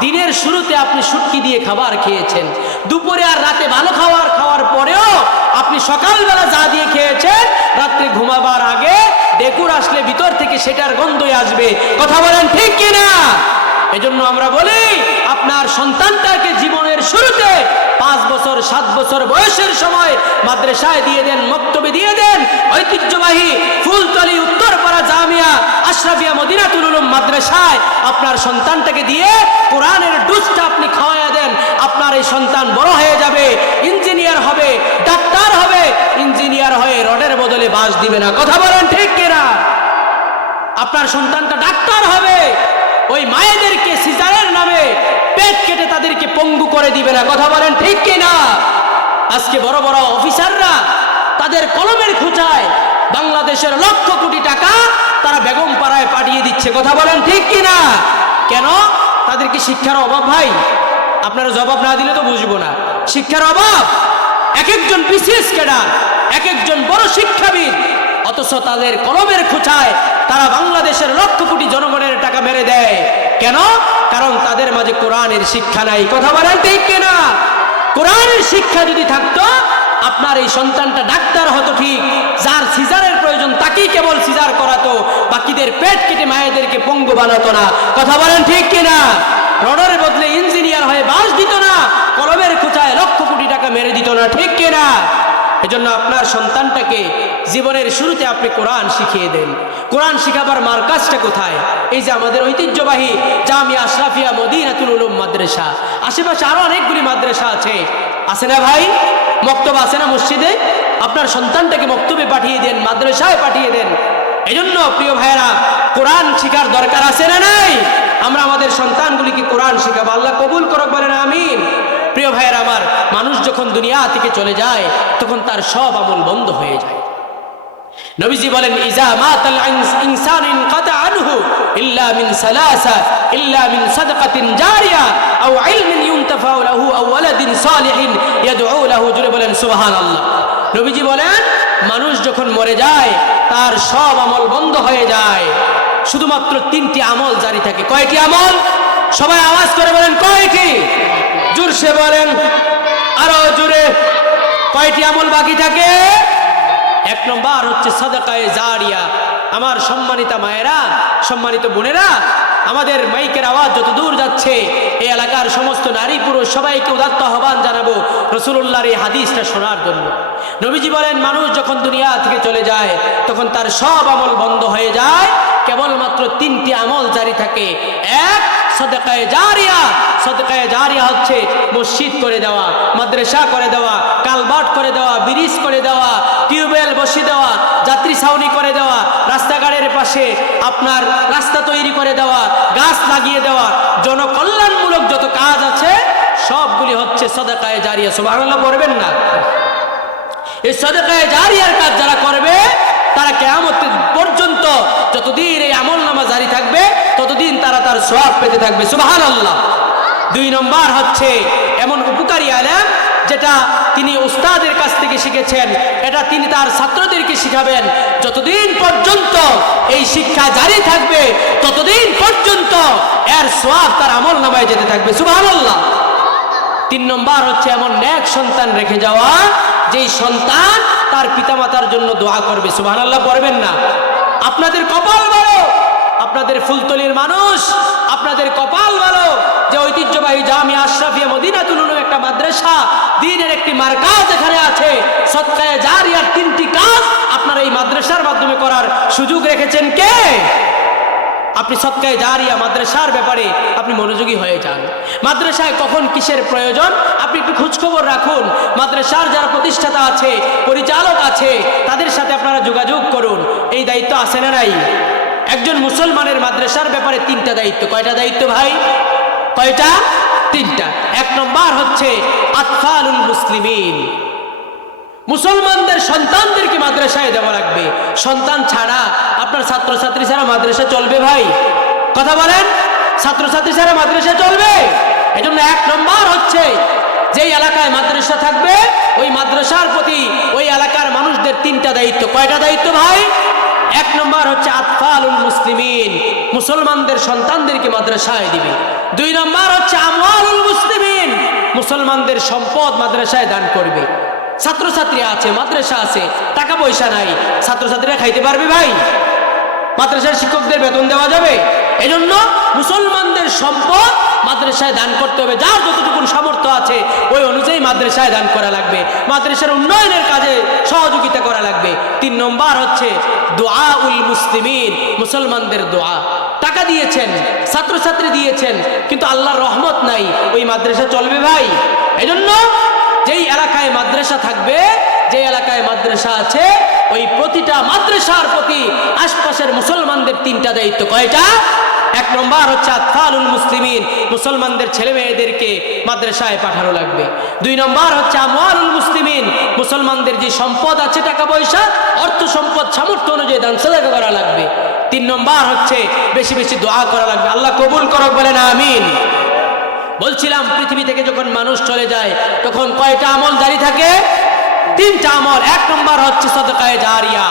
দিনের শুরুতে আপনি শুটকি দিয়ে খাবার খেয়েছেন, দুপুরে আর রাতে ভালো খাওয়ার পরেও আপনি সকালবেলা যা দিয়ে খেয়েছেন, রাত্রে ঘুমাবার আগে ডেকুর আসলে ভিতর থেকে সেটার গন্ধই আসবে। কথা বলেন ঠিক কিনা? এজন্য আমরা বলি আপনার সন্তানটাকে জীবনের শুরুতে 5 বছর 7 বছর বয়সের সময় মাদ্রাসায় দিয়ে দেন, মক্তবে দিয়ে দেন। ঐতিহ্যবাহী ফুলতলি উত্তরপাড়া জামিয়া আশরাফিয়া মদিনাতুল উলুম মাদ্রাসায় আপনার সন্তানটাকে দিয়ে কোরআনের ডুজটা আপনি খাওয়ায়া দেন। আপনার এই সন্তান বড় হয়ে যাবে, ইঞ্জিনিয়ার হবে, ডাক্তার হবে, ইঞ্জিনিয়ার হয়ে রডের বদলে বাঁশ দিবে না। কথা বলেন ঠিক কিনা? আপনার সন্তানটা ডাক্তার হবে, ওই মায়েদেরকে সিজারের নামে পেট কেটে তাদেরকে পঙ্গু করে দিবে না। কথা বলেন ঠিক কিনা? আজকে বড় বড় অফিসাররা তাদের কলমের খোঁচায় বাংলাদেশের লক্ষ কোটি টাকা তারা বেগম পাড়ায় পাঠিয়ে দিচ্ছে। কথা বলেন ঠিক কিনা? কেন? তাদেরকে শিক্ষার অভাব ভাই। আপনারা জবাব না দিলে তো বুঝবো না। শিক্ষার অভাব। এক একজন বিসিএস ক্যাডার, এক একজন বড় শিক্ষাবিদ, অথচ তাদের কলমের খোঁচায় তারা বাংলাদেশের লক্ষ কোটি জনগণের টাকা মেরে দেয়। কেন? কারণ তাদের মাঝে কোরআনের শিক্ষা নাই। কথা বলেন ঠিক কিনা? কোরআনের শিক্ষা যদি থাকতো আপনার এই সন্তানটা ডাক্তার হতো ঠিক, যার সিজারের প্রয়োজন তাকেই কেবল সিজার করাতো, বাকিদের পেট কেটে মায়েদেরকে পঙ্গু বানাতো না। কথা বলেন ঠিক কিনা? রডের বদলে ইঞ্জিনিয়ার হয়ে বাঁশ দিত না, কলমের খোঁচায় লক্ষ কোটি টাকা মেরে দিত না। ঠিক কিনা? এজন্য আপনার সন্তানটাকে জীবনের শুরুতে আপনি কোরআন শিখিয়ে দেন। কোরআন শিখাবার মার্কাজটা কোথায়? এই যে আমাদের ঐতিহ্যবাহী জামিয়া আশরাফিয়া মদিনাতুল উলুম মাদ্রাসা, আশেপাশে আরো অনেকগুলি মাদ্রাসা আছে না ভাই? মক্তব আছে না মসজিদে? আপনার সন্তানটাকে মক্তবে পাঠিয়ে দেন, মাদ্রাসায় পাঠিয়ে দেন। এজন্য প্রিয় ভাইয়েরা, কোরআন শিখার দরকার আছে না নাই? আমরা আমাদের সন্তানগুলিকে কোরআন শিখাবো। আল্লাহ কবুল করুক, বলেন আমিন। প্রিয় ভাইয়েরা আমার, মানুষ যখন দুনিয়া থেকে চলে যায় তখন তার সব আমল বন্ধ হয়ে যায়। নবীজি বলেন ইজা মাতাল ইনসান ইনকাতা আনহু ইল্লা মিন সালাসা ইল্লা মিন সাদাকাতিন জারিয়া আও ইলমিন ইউনতাফাউ লাহু আও ওয়ালাদিন সালিহিন ইয়াদউ লাহু। জুড়ে বলেন সুবহানাল্লাহ। নবীজি বলেন মানুষ যখন মরে যায় তার সব আমল বন্ধ হয়ে যায়, শুধুমাত্র 3টি আমল জারি থাকে। কয়টি আমল? সবাই আওয়াজ করে বলেন কয়টি? জোরসে বলেন, আরো জোরে। কয়টি আমল বাকি থাকে? 1 নম্বর হচ্ছে সাদাকায়ে জারিয়া। আমার সম্মানিতা মায়েরা, সম্মানিত বোনেরা, আমাদের মাইকের আওয়াজ যত দূর যাচ্ছে এই এলাকার সমস্ত নারী পুরুষ সবাইকে উদাত্ত আহ্বান জানাবো রাসূলুল্লাহর এই হাদিসটা শোনার জন্য। নবীজি বলেন মানুষ যখন দুনিয়া থেকে চলে যায় তখন তার সব আমল বন্ধ হয়ে যায়, কেবলমাত্র 3টি আমল জারি থাকে। 1 সাদাকায়ে জারিয়া। সাদাকায়ে জারিয়া হচ্ছে মসজিদ করে দেওয়া, মাদ্রাসা করে দেওয়া, কালভার্ট করে দেওয়া, ব্রিজ করে দেওয়া, টিউবওয়েল বসিয়ে দেওয়া, যাত্রী ছাউনি করে দেওয়া, রাস্তাঘাটের পাশে আপনার রাস্তা তৈরি করে দেওয়া, গাছ লাগিয়ে দেওয়া, জনকল্যাণমূলক যত কাজ আছে সবগুলি হচ্ছে সাদাকায়ে জারিয়া। সুবহানাল্লাহ পড়বেন না? এই সাদাকায়ে জারিয়ার কাজ যারা করবে তারা কিয়ামত পর্যন্ত যতদিন এই আমলনামা জারি থাকবে ততদিন তারা তার সওয়াব পেতে থাকবে। সুবহানাল্লাহ। 2 নম্বর হচ্ছে এমন উপকারী আলেম যেটা তিনি উস্তাদের কাছ থেকে শিখেছেন, এটা তিনি তার ছাত্রদেরকে শিখাবেন। যতদিন পর্যন্ত এই শিক্ষা জারি থাকবে ততদিন পর্যন্ত এর সওয়াব তার আমলনামায় যেতে থাকবে। সুবহানাল্লাহ। 3 নম্বর হচ্ছে এমন নেক সন্তান রেখে যাওয়া যেই সন্তান তার পিতামাতার জন্য দোয়া করবে। সুবহানাল্লাহ পড়বেন না? আপনাদের কপাল ভালো, আপনাদের ফুলতলির মানুষ, আপনাদের কপাল ভালো যে ঐতিহ্যবাহী জামিয়া আশরাফিয়া মদিনাতুল উলুম একটা মাদ্রাসা, দ্বীনের একটি মারকাজ এখানে আছে। সদকায়ে জারিয়ার 3টি কাজ আপনারা এই মাদ্রাসার মাধ্যমে করার সুযোগ রেখেছেন কে? আপনি সদকায়ে জারিয়া মাদ্রাসার ব্যাপারে আপনি মনোযোগী হয়ে যান। মাদ্রাসায় কখন কিসের প্রয়োজন আপনি একটু খোঁজখবর রাখুন। মাদ্রাসার যারা প্রতিষ্ঠাতা আছে, পরিচালক আছে, তাদের সাথে আপনারা যোগাযোগ করুন। এই দায়িত্ব আছে না নাই? একজন মুসলমানের মাদ্রাসার ব্যাপারে 3টা দায়িত্ব। কয়টা দায়িত্ব ভাই? কয়টা? 3টা। 1 নম্বর হচ্ছে আতফালুল মুসলিমিন, মুসলমানদের সন্তানদেরকে মাদ্রাসায় দেওয়া লাগবে। সন্তান ছাড়া আপনার ছাত্রছাত্রী ছাড়া মাদ্রাসা চলবে ভাই? কথা বলেন, ছাত্রছাত্রী ছাড়া মাদ্রাসা চলবে? এজন্য 1 নম্বর হচ্ছে যেই এলাকায় মাদ্রাসা থাকবে ওই মাদ্রাসার প্রতি ওই এলাকার মানুষদের 3টা দায়িত্ব। কয়টা দায়িত্ব ভাই? 1 নম্বর হচ্ছে আতফালুল মুসলিমিন, মুসলমানদের সন্তানদেরকে মাদ্রাসায় দিবে। 2 নম্বর হচ্ছে আমওয়ালুল মুসলিমিন, মুসলমানদের সম্পদ মাদ্রাসায় দান করবে। ছাত্রছাত্রী আছে, মাদ্রাসা আছে, টাকা পয়সা নাই, ছাত্রছাত্রীরা খাইতে পারবে ভাই? মাদ্রাসার শিক্ষকদের বেতন দেওয়া যাবে? এজন্য মুসলমানদের সম্পদ মাদ্রাসায় দান করতে হবে। যার যতটুকু সামর্থ্য আছে ওই অনুযায়ী মাদ্রাসায় দান করা লাগবে, মাদ্রাসার উন্নয়নের কাজে সহযোগিতা করা লাগবে। 3 নম্বর হচ্ছে দুআউল মুসলিমিন, মুসলমানদের দোয়া। টাকা দিয়েছেন, ছাত্রছাত্রী দিয়েছেন, কিন্তু আল্লাহর রহমত নাই, ওই মাদ্রাসা চলবে ভাই? এজন্য যেই এলাকায় মাদ্রাসা থাকবে, যে এলাকায় মাদ্রাসা আছে ওই প্রতিটা মাদ্রাসার প্রতি আশপাশের মুসলমানদের 3টা দায়িত্ব। কয়টা? 1 নম্বর হচ্ছে আতফালুল মুসলিমিন, মুসলমানদের ছেলে মেয়েদেরকে মাদ্রাসায় পাঠানো লাগবে। 2 নম্বর হচ্ছে আমওয়ালুল মুসলিমিন, মুসলমানদের যে সম্পদ আছে, টাকা পয়সা, অর্থ সম্পদ, সামর্থ্য অনুযায়ী দান সাদাকা করা লাগবে। 3 নম্বর হচ্ছে বেশি বেশি দোয়া করা লাগবে। আল্লাহ কবুল করুক, বলেন আমিন। বলছিলাম পৃথিবী থেকে যখন মানুষ চলে যায় তখন কয়টা আমল জারি থাকে? 3টা আমল। 1 নম্বর হচ্ছে সদকায়ে জারিয়া,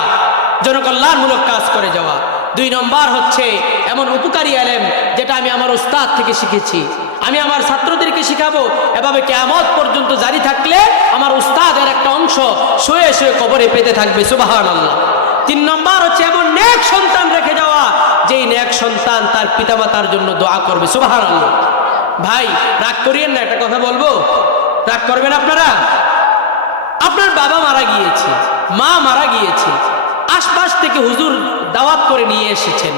জনকল্যাণমূলক কাজ করে যাওয়া। 2 নম্বর হচ্ছে এমন উপকারী ইলম যেটা আমি আমার উস্তাদ থেকে শিখেছি, আমি আমার ছাত্রদেরকে শিখাবো। এভাবে কিয়ামত পর্যন্ত জারি থাকলে আমার উস্তাদের একটা অংশ শুয়ে শুয়ে কবরে পেতে থাকবে। সুবহানাল্লাহ। 3 নম্বর হচ্ছে এমন নেক সন্তান রেখে যাওয়া যেই নেক সন্তান তার পিতামাতার জন্য দোয়া করবে। সুবহানাল্লাহ। ভাই রাগ করিয়েন না, একটা কথা বলবো, রাগ করবেন আপনারা? আপনার বাবা মারা গিয়েছে, মা মারা গিয়েছে, আশপাশ থেকে হুজুর দাওয়াত করে নিয়ে এসেছেন।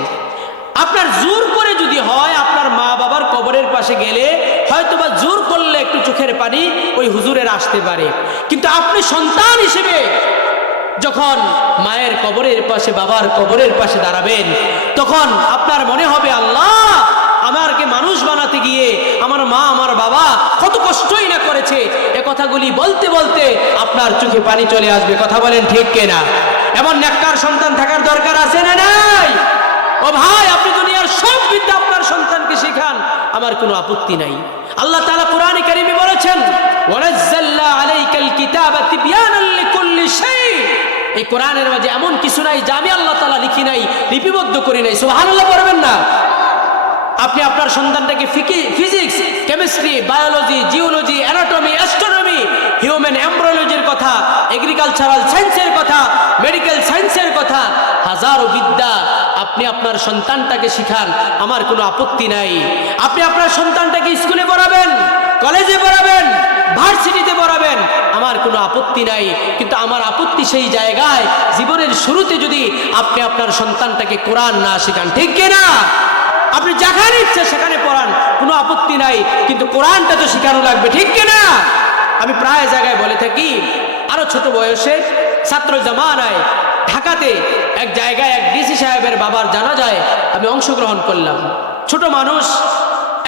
আপনার জোর করে যদি হয় আপনার মা বাবার কবরের পাশে গেলে হয়তোবা জোর করলে একটু চোখের পানি ওই হুজুরের আসতে পারে, কিন্তু আপনি সন্তান হিসেবে যখন মায়ের কবরের পাশে, বাবার কবরের পাশে দাঁড়াবেন তখন আপনার মনে হবে আল্লাহ আমাকে মানুষ বানাতে গিয়ে আমার মা আমার বাবা কত কষ্টই না করেছে। এ কথাগুলি বলতে বলতে আপনার চোখে পানি চলে আসবে। কথা বলেন ঠিক কিনা? এমন নেককার সন্তান থাকার দরকার আছে না নাই? ও ভাই, আপনি দুনিয়ার সব বিদ্যা আপনার সন্তানকে শেখান, আমার কোনো আপত্তি নাই। আল্লাহ তাআলা কোরআনে কারীমে বলেছেন ওয়ানাজ্জালনা আলাইকাল কিতাবা তিবয়ানাল লিকুল্লি শাই। এই কোরআনের মাঝে এমন কিছু নাই যা আমি আল্লাহ তাআলা লিখি নাই, লিপিবদ্ধ করি নাই। সুবহানাল্লাহ পড়বেন না? আপনি আপনার সন্তানটাকে physics, chemistry, biology, geology, anatomy, astronomy, human এমব্রিওলজির কথা, এগ্রিকালচারাল সায়েন্সের কথা, মেডিকেল সায়েন্সের কথা, হাজারো বিদ্যা আপনি আপনার সন্তানটাকে শিখান, আমার কোনো আপত্তি নাই। আপনি আপনার সন্তানটাকে স্কুলে পড়াবেন, কলেজে পড়াবেন, ভার্সিটিতে পড়াবেন, আমার কোনো আপত্তি নাই। কিন্তু আমার আপত্তি সেই জায়গায় জীবনের শুরুতে যদি আপনি আপনার সন্তানটাকে কোরআন না শেখান। ঠিক কিনা? আপনি যেখানে ইচ্ছা সেখানে পড়ান, কোনো আপত্তি নাই, কিন্তু কোরআনটা তো শেখানো লাগবে। ঠিক কিনা? আমি প্রায় জায়গায় বলে থাকি, আরো ছোট বয়সে ছাত্র জামানায় ঢাকাতে এক জায়গায় এক ডিসি সাহেবের বাবার জানাজায় আমি অংশগ্রহণ করলাম। ছোট মানুষ,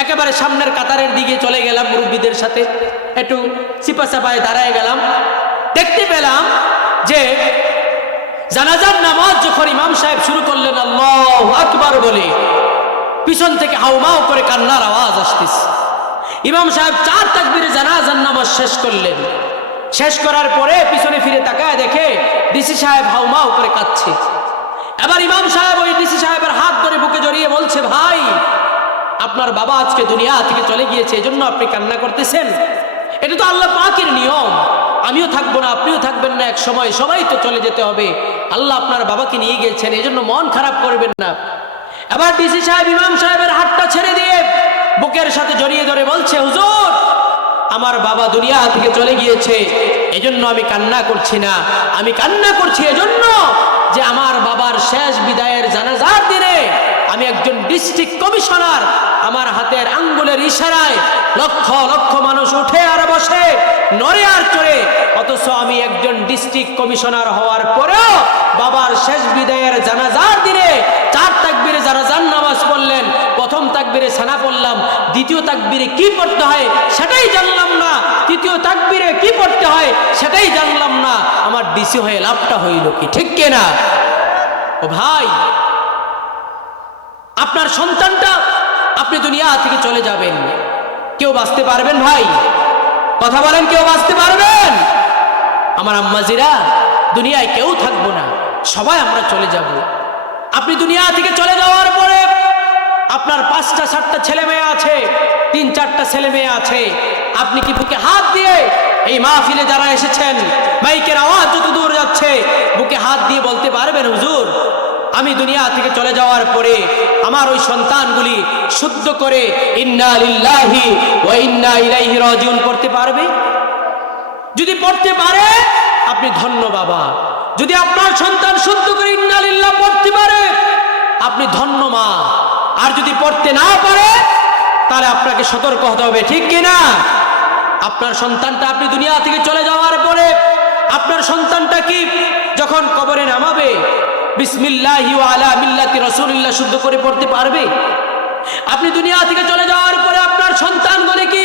একেবারে সামনের কাতারের দিকে চলে গেলাম, মুরব্বীদের সাথে একটু চিপা চাপায় দাঁড়ায় গেলাম। দেখতে পেলাম যে জানাজার নামাজ যখন ইমাম সাহেব শুরু করলেন আল্লাহু আকবার বলে, পিছন থেকে হাউমাউ করে কান্নার আওয়াজ আসতেছে। ইমাম সাহেব 4 তাকবীরে জানাজার নামাজ শেষ করলেন। শেষ করার পরে পিছনে ফিরে তাকায় দেখে ডিসি সাহেব হাউমাউ করে কাঁদছে। এবার ইমাম সাহেব ওই ডিসি সাহেবের হাত ধরে বুকে জড়িয়ে বলছে, ভাই আপনার বাবা আজকে দুনিয়া থেকে চলে গিয়েছে, এজন্য আপনি কান্না করতেছেন? এটা তো আল্লাহ পাকের নিয়ম, আমিও থাকবো না, আপনিও থাকবেন না, এক সময় সবাই তো চলে যেতে হবে। আল্লাহ আপনার বাবাকে নিয়ে গিয়েছেন, এজন্য মন খারাপ করবেন না। এবার ডিসি সাহেব ইমাম সাহেবের হাতটা ছেড়ে দিয়ে বুকের সাথে জড়িয়ে ধরে বলছে, হুজুর আমার বাবা দুনিয়া থেকে চলে গিয়েছে, এজন্য আমি কান্না করছি না, আমি কান্না করছি এজন্য যে আমার বাবার শেষ বিদায়ের জানাজার দিনে আমি একজন ডিস্ট্রিক্ট কমিশনার, আমার হাতের আঙ্গুলের ইশারায় লক্ষ লক্ষ মানুষ উঠে আর বসে, নড়ে আর চড়ে, অথচ আমি একজন ডিস্ট্রিক্ট কমিশনার হওয়ার পরেও বাবার শেষ বিদায়ের জানাজার দিনে 4 তাকবীরে জানাজার নামাজ পড়লেন। প্রথম তাকবীরে সানা পড়লাম, দ্বিতীয় তাকবীরে কি পড়তে হয় সেটাই জানলাম না, তৃতীয় তাকবীরে কি পড়তে হয় সেটাই জানলাম না, আমার ডিসি হয়ে লাভটা হইল কি? ঠিক কিনা? ও ভাই, আপনার সন্তানটা আপনি দুনিয়া থেকে চলে যাবেন, কেউ বাঁচতে পারবেন? ভাই কথা বলেন, কেউ বাঁচতে পারবেন? আমার আম্মাজিরা, দুনিয়ায় কেউ থাকবো না, সবাই আমরা চলে যাব। আপনি দুনিয়া থেকে চলে যাওয়ার পরে আপনার 5টা 7টা ছেলে মেয়ে আছে, 3-4টা ছেলে মেয়ে আছে, আপনি কি বুকে হাত দিয়ে এই মাহফিলে যারা এসেছেন, মাইকের আওয়াজ যত দূর যাচ্ছে, বুকে হাত দিয়ে বলতে পারবেন, হুজুর আমি দুনিয়া থেকে চলে যাওয়ার পরে আমার ওই সন্তানগুলি শুদ্ধ করে ইন্না লিল্লাহি ওয়া ইন্না ইলাইহি রাজিউন পড়তে পারবে? যদি পড়তে পারে আপনি ধন্য বাবা। যদি আপনার সন্তান শুদ্ধ করে ইন্না লিল্লাহ পড়তে পারে আপনি ধন্য মা। আর যদি পড়তে না পারে তাহলে আপনাকে সতর্ক হতে হবে, ঠিক কিনা? আপনার সন্তানটা আপনি দুনিয়া থেকে চলে যাওয়ার পরে আপনার সন্তানটা কি যখন কবরে নামাবে বিসমিল্লাহি ওয়া আলা মিল্লাতি রাসূলিল্লাহ শুদ্ধ করে পড়তে পারবে? আপনি দুনিয়া থেকে চলে যাওয়ার পরে আপনার সন্তানগুলো কি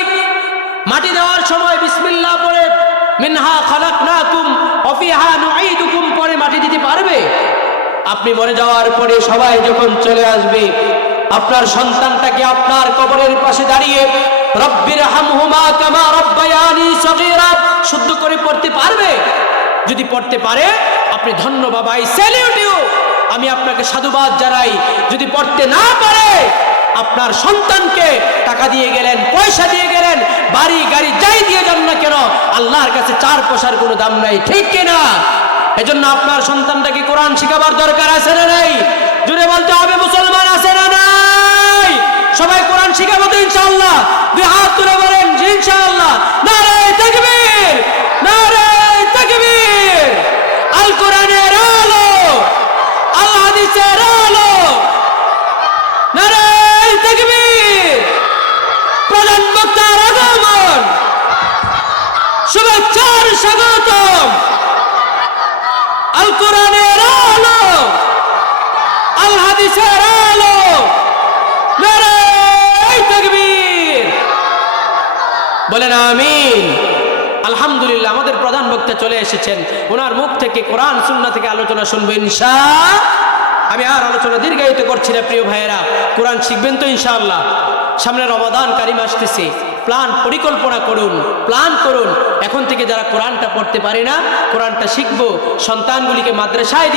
মাটি দেওয়ার সময় বিসমিল্লাহ পড়ে মিনহা খালাকনাকুম ওয়া ফিহা নুঈদুকুম পরে মাটি দিতে পারবে? আপনি মরে যাওয়ার পরে সবাই যখন চলে আসবে আপনার সন্তানটাকে আপনার কবরের পাশে দাঁড়িয়ে রব্বির হামহুমা কামা রব্বায়ানি সগীরা শুদ্ধ করে পড়তে পারবে? যদি পড়তে পারে আপনি ধন্য বাবা, আই স্যালিউট ইউ, আমি আপনাকে সাধুবাদ জানাই। যদি পড়তে না পারে আপনার সন্তানকে টাকা দিয়ে গেলেন, পয়সা দিয়ে গেলেন, বাড়ি গাড়ি যাই দিয়ে যান না কেন, আল্লাহর কাছে 4 পয়সার কোনো দাম নাই, ঠিক কিনা? এজন্য আপনার সন্তানটাকে কোরআন শিখাবার দরকার আছে না নাই? জুড়ে বলতে হবে, মুসলমান আছে না নাই? সবাই কোরআন শিখাবো তো ইনশাআল্লাহ? 2 হাত তুলে বলেন ইনশাআল্লাহ। নারে তাকবীর, নারে তাকবীর। আল কোরআনের আলো, আল হাদিসের আলো, নারে তাকবীর। প্রধান বক্তার আগমন, শুভেচ্ছার স্বাগতম। আল কোরআনের আলো, আল হাদিসের আলো, নারে তাকবীর। বলেন আমিন। আলহামদুলিল্লাহ, আমাদের প্রধান বক্তা চলে এসেছেন, ওনার মুখ থেকে কোরআন সুন্নাহ থেকে আলোচনা শুনবো ইনশাআল্লাহ। আমি আর আলোচনা দীর্ঘায়িত করছি না প্রিয় ভাইয়েরা, কোরআন শিখবেন তো ইনশাআল্লাহ। সামনে রমাদান কারিম আসতেছে, পরিকল্পনা করুন, প্ল্যান করুন। এখন থেকে যারা কোরআনটা পড়তে পারে না, কোরআনটা শিখবো, সন্তানগুলিকে মাদ্রাসায়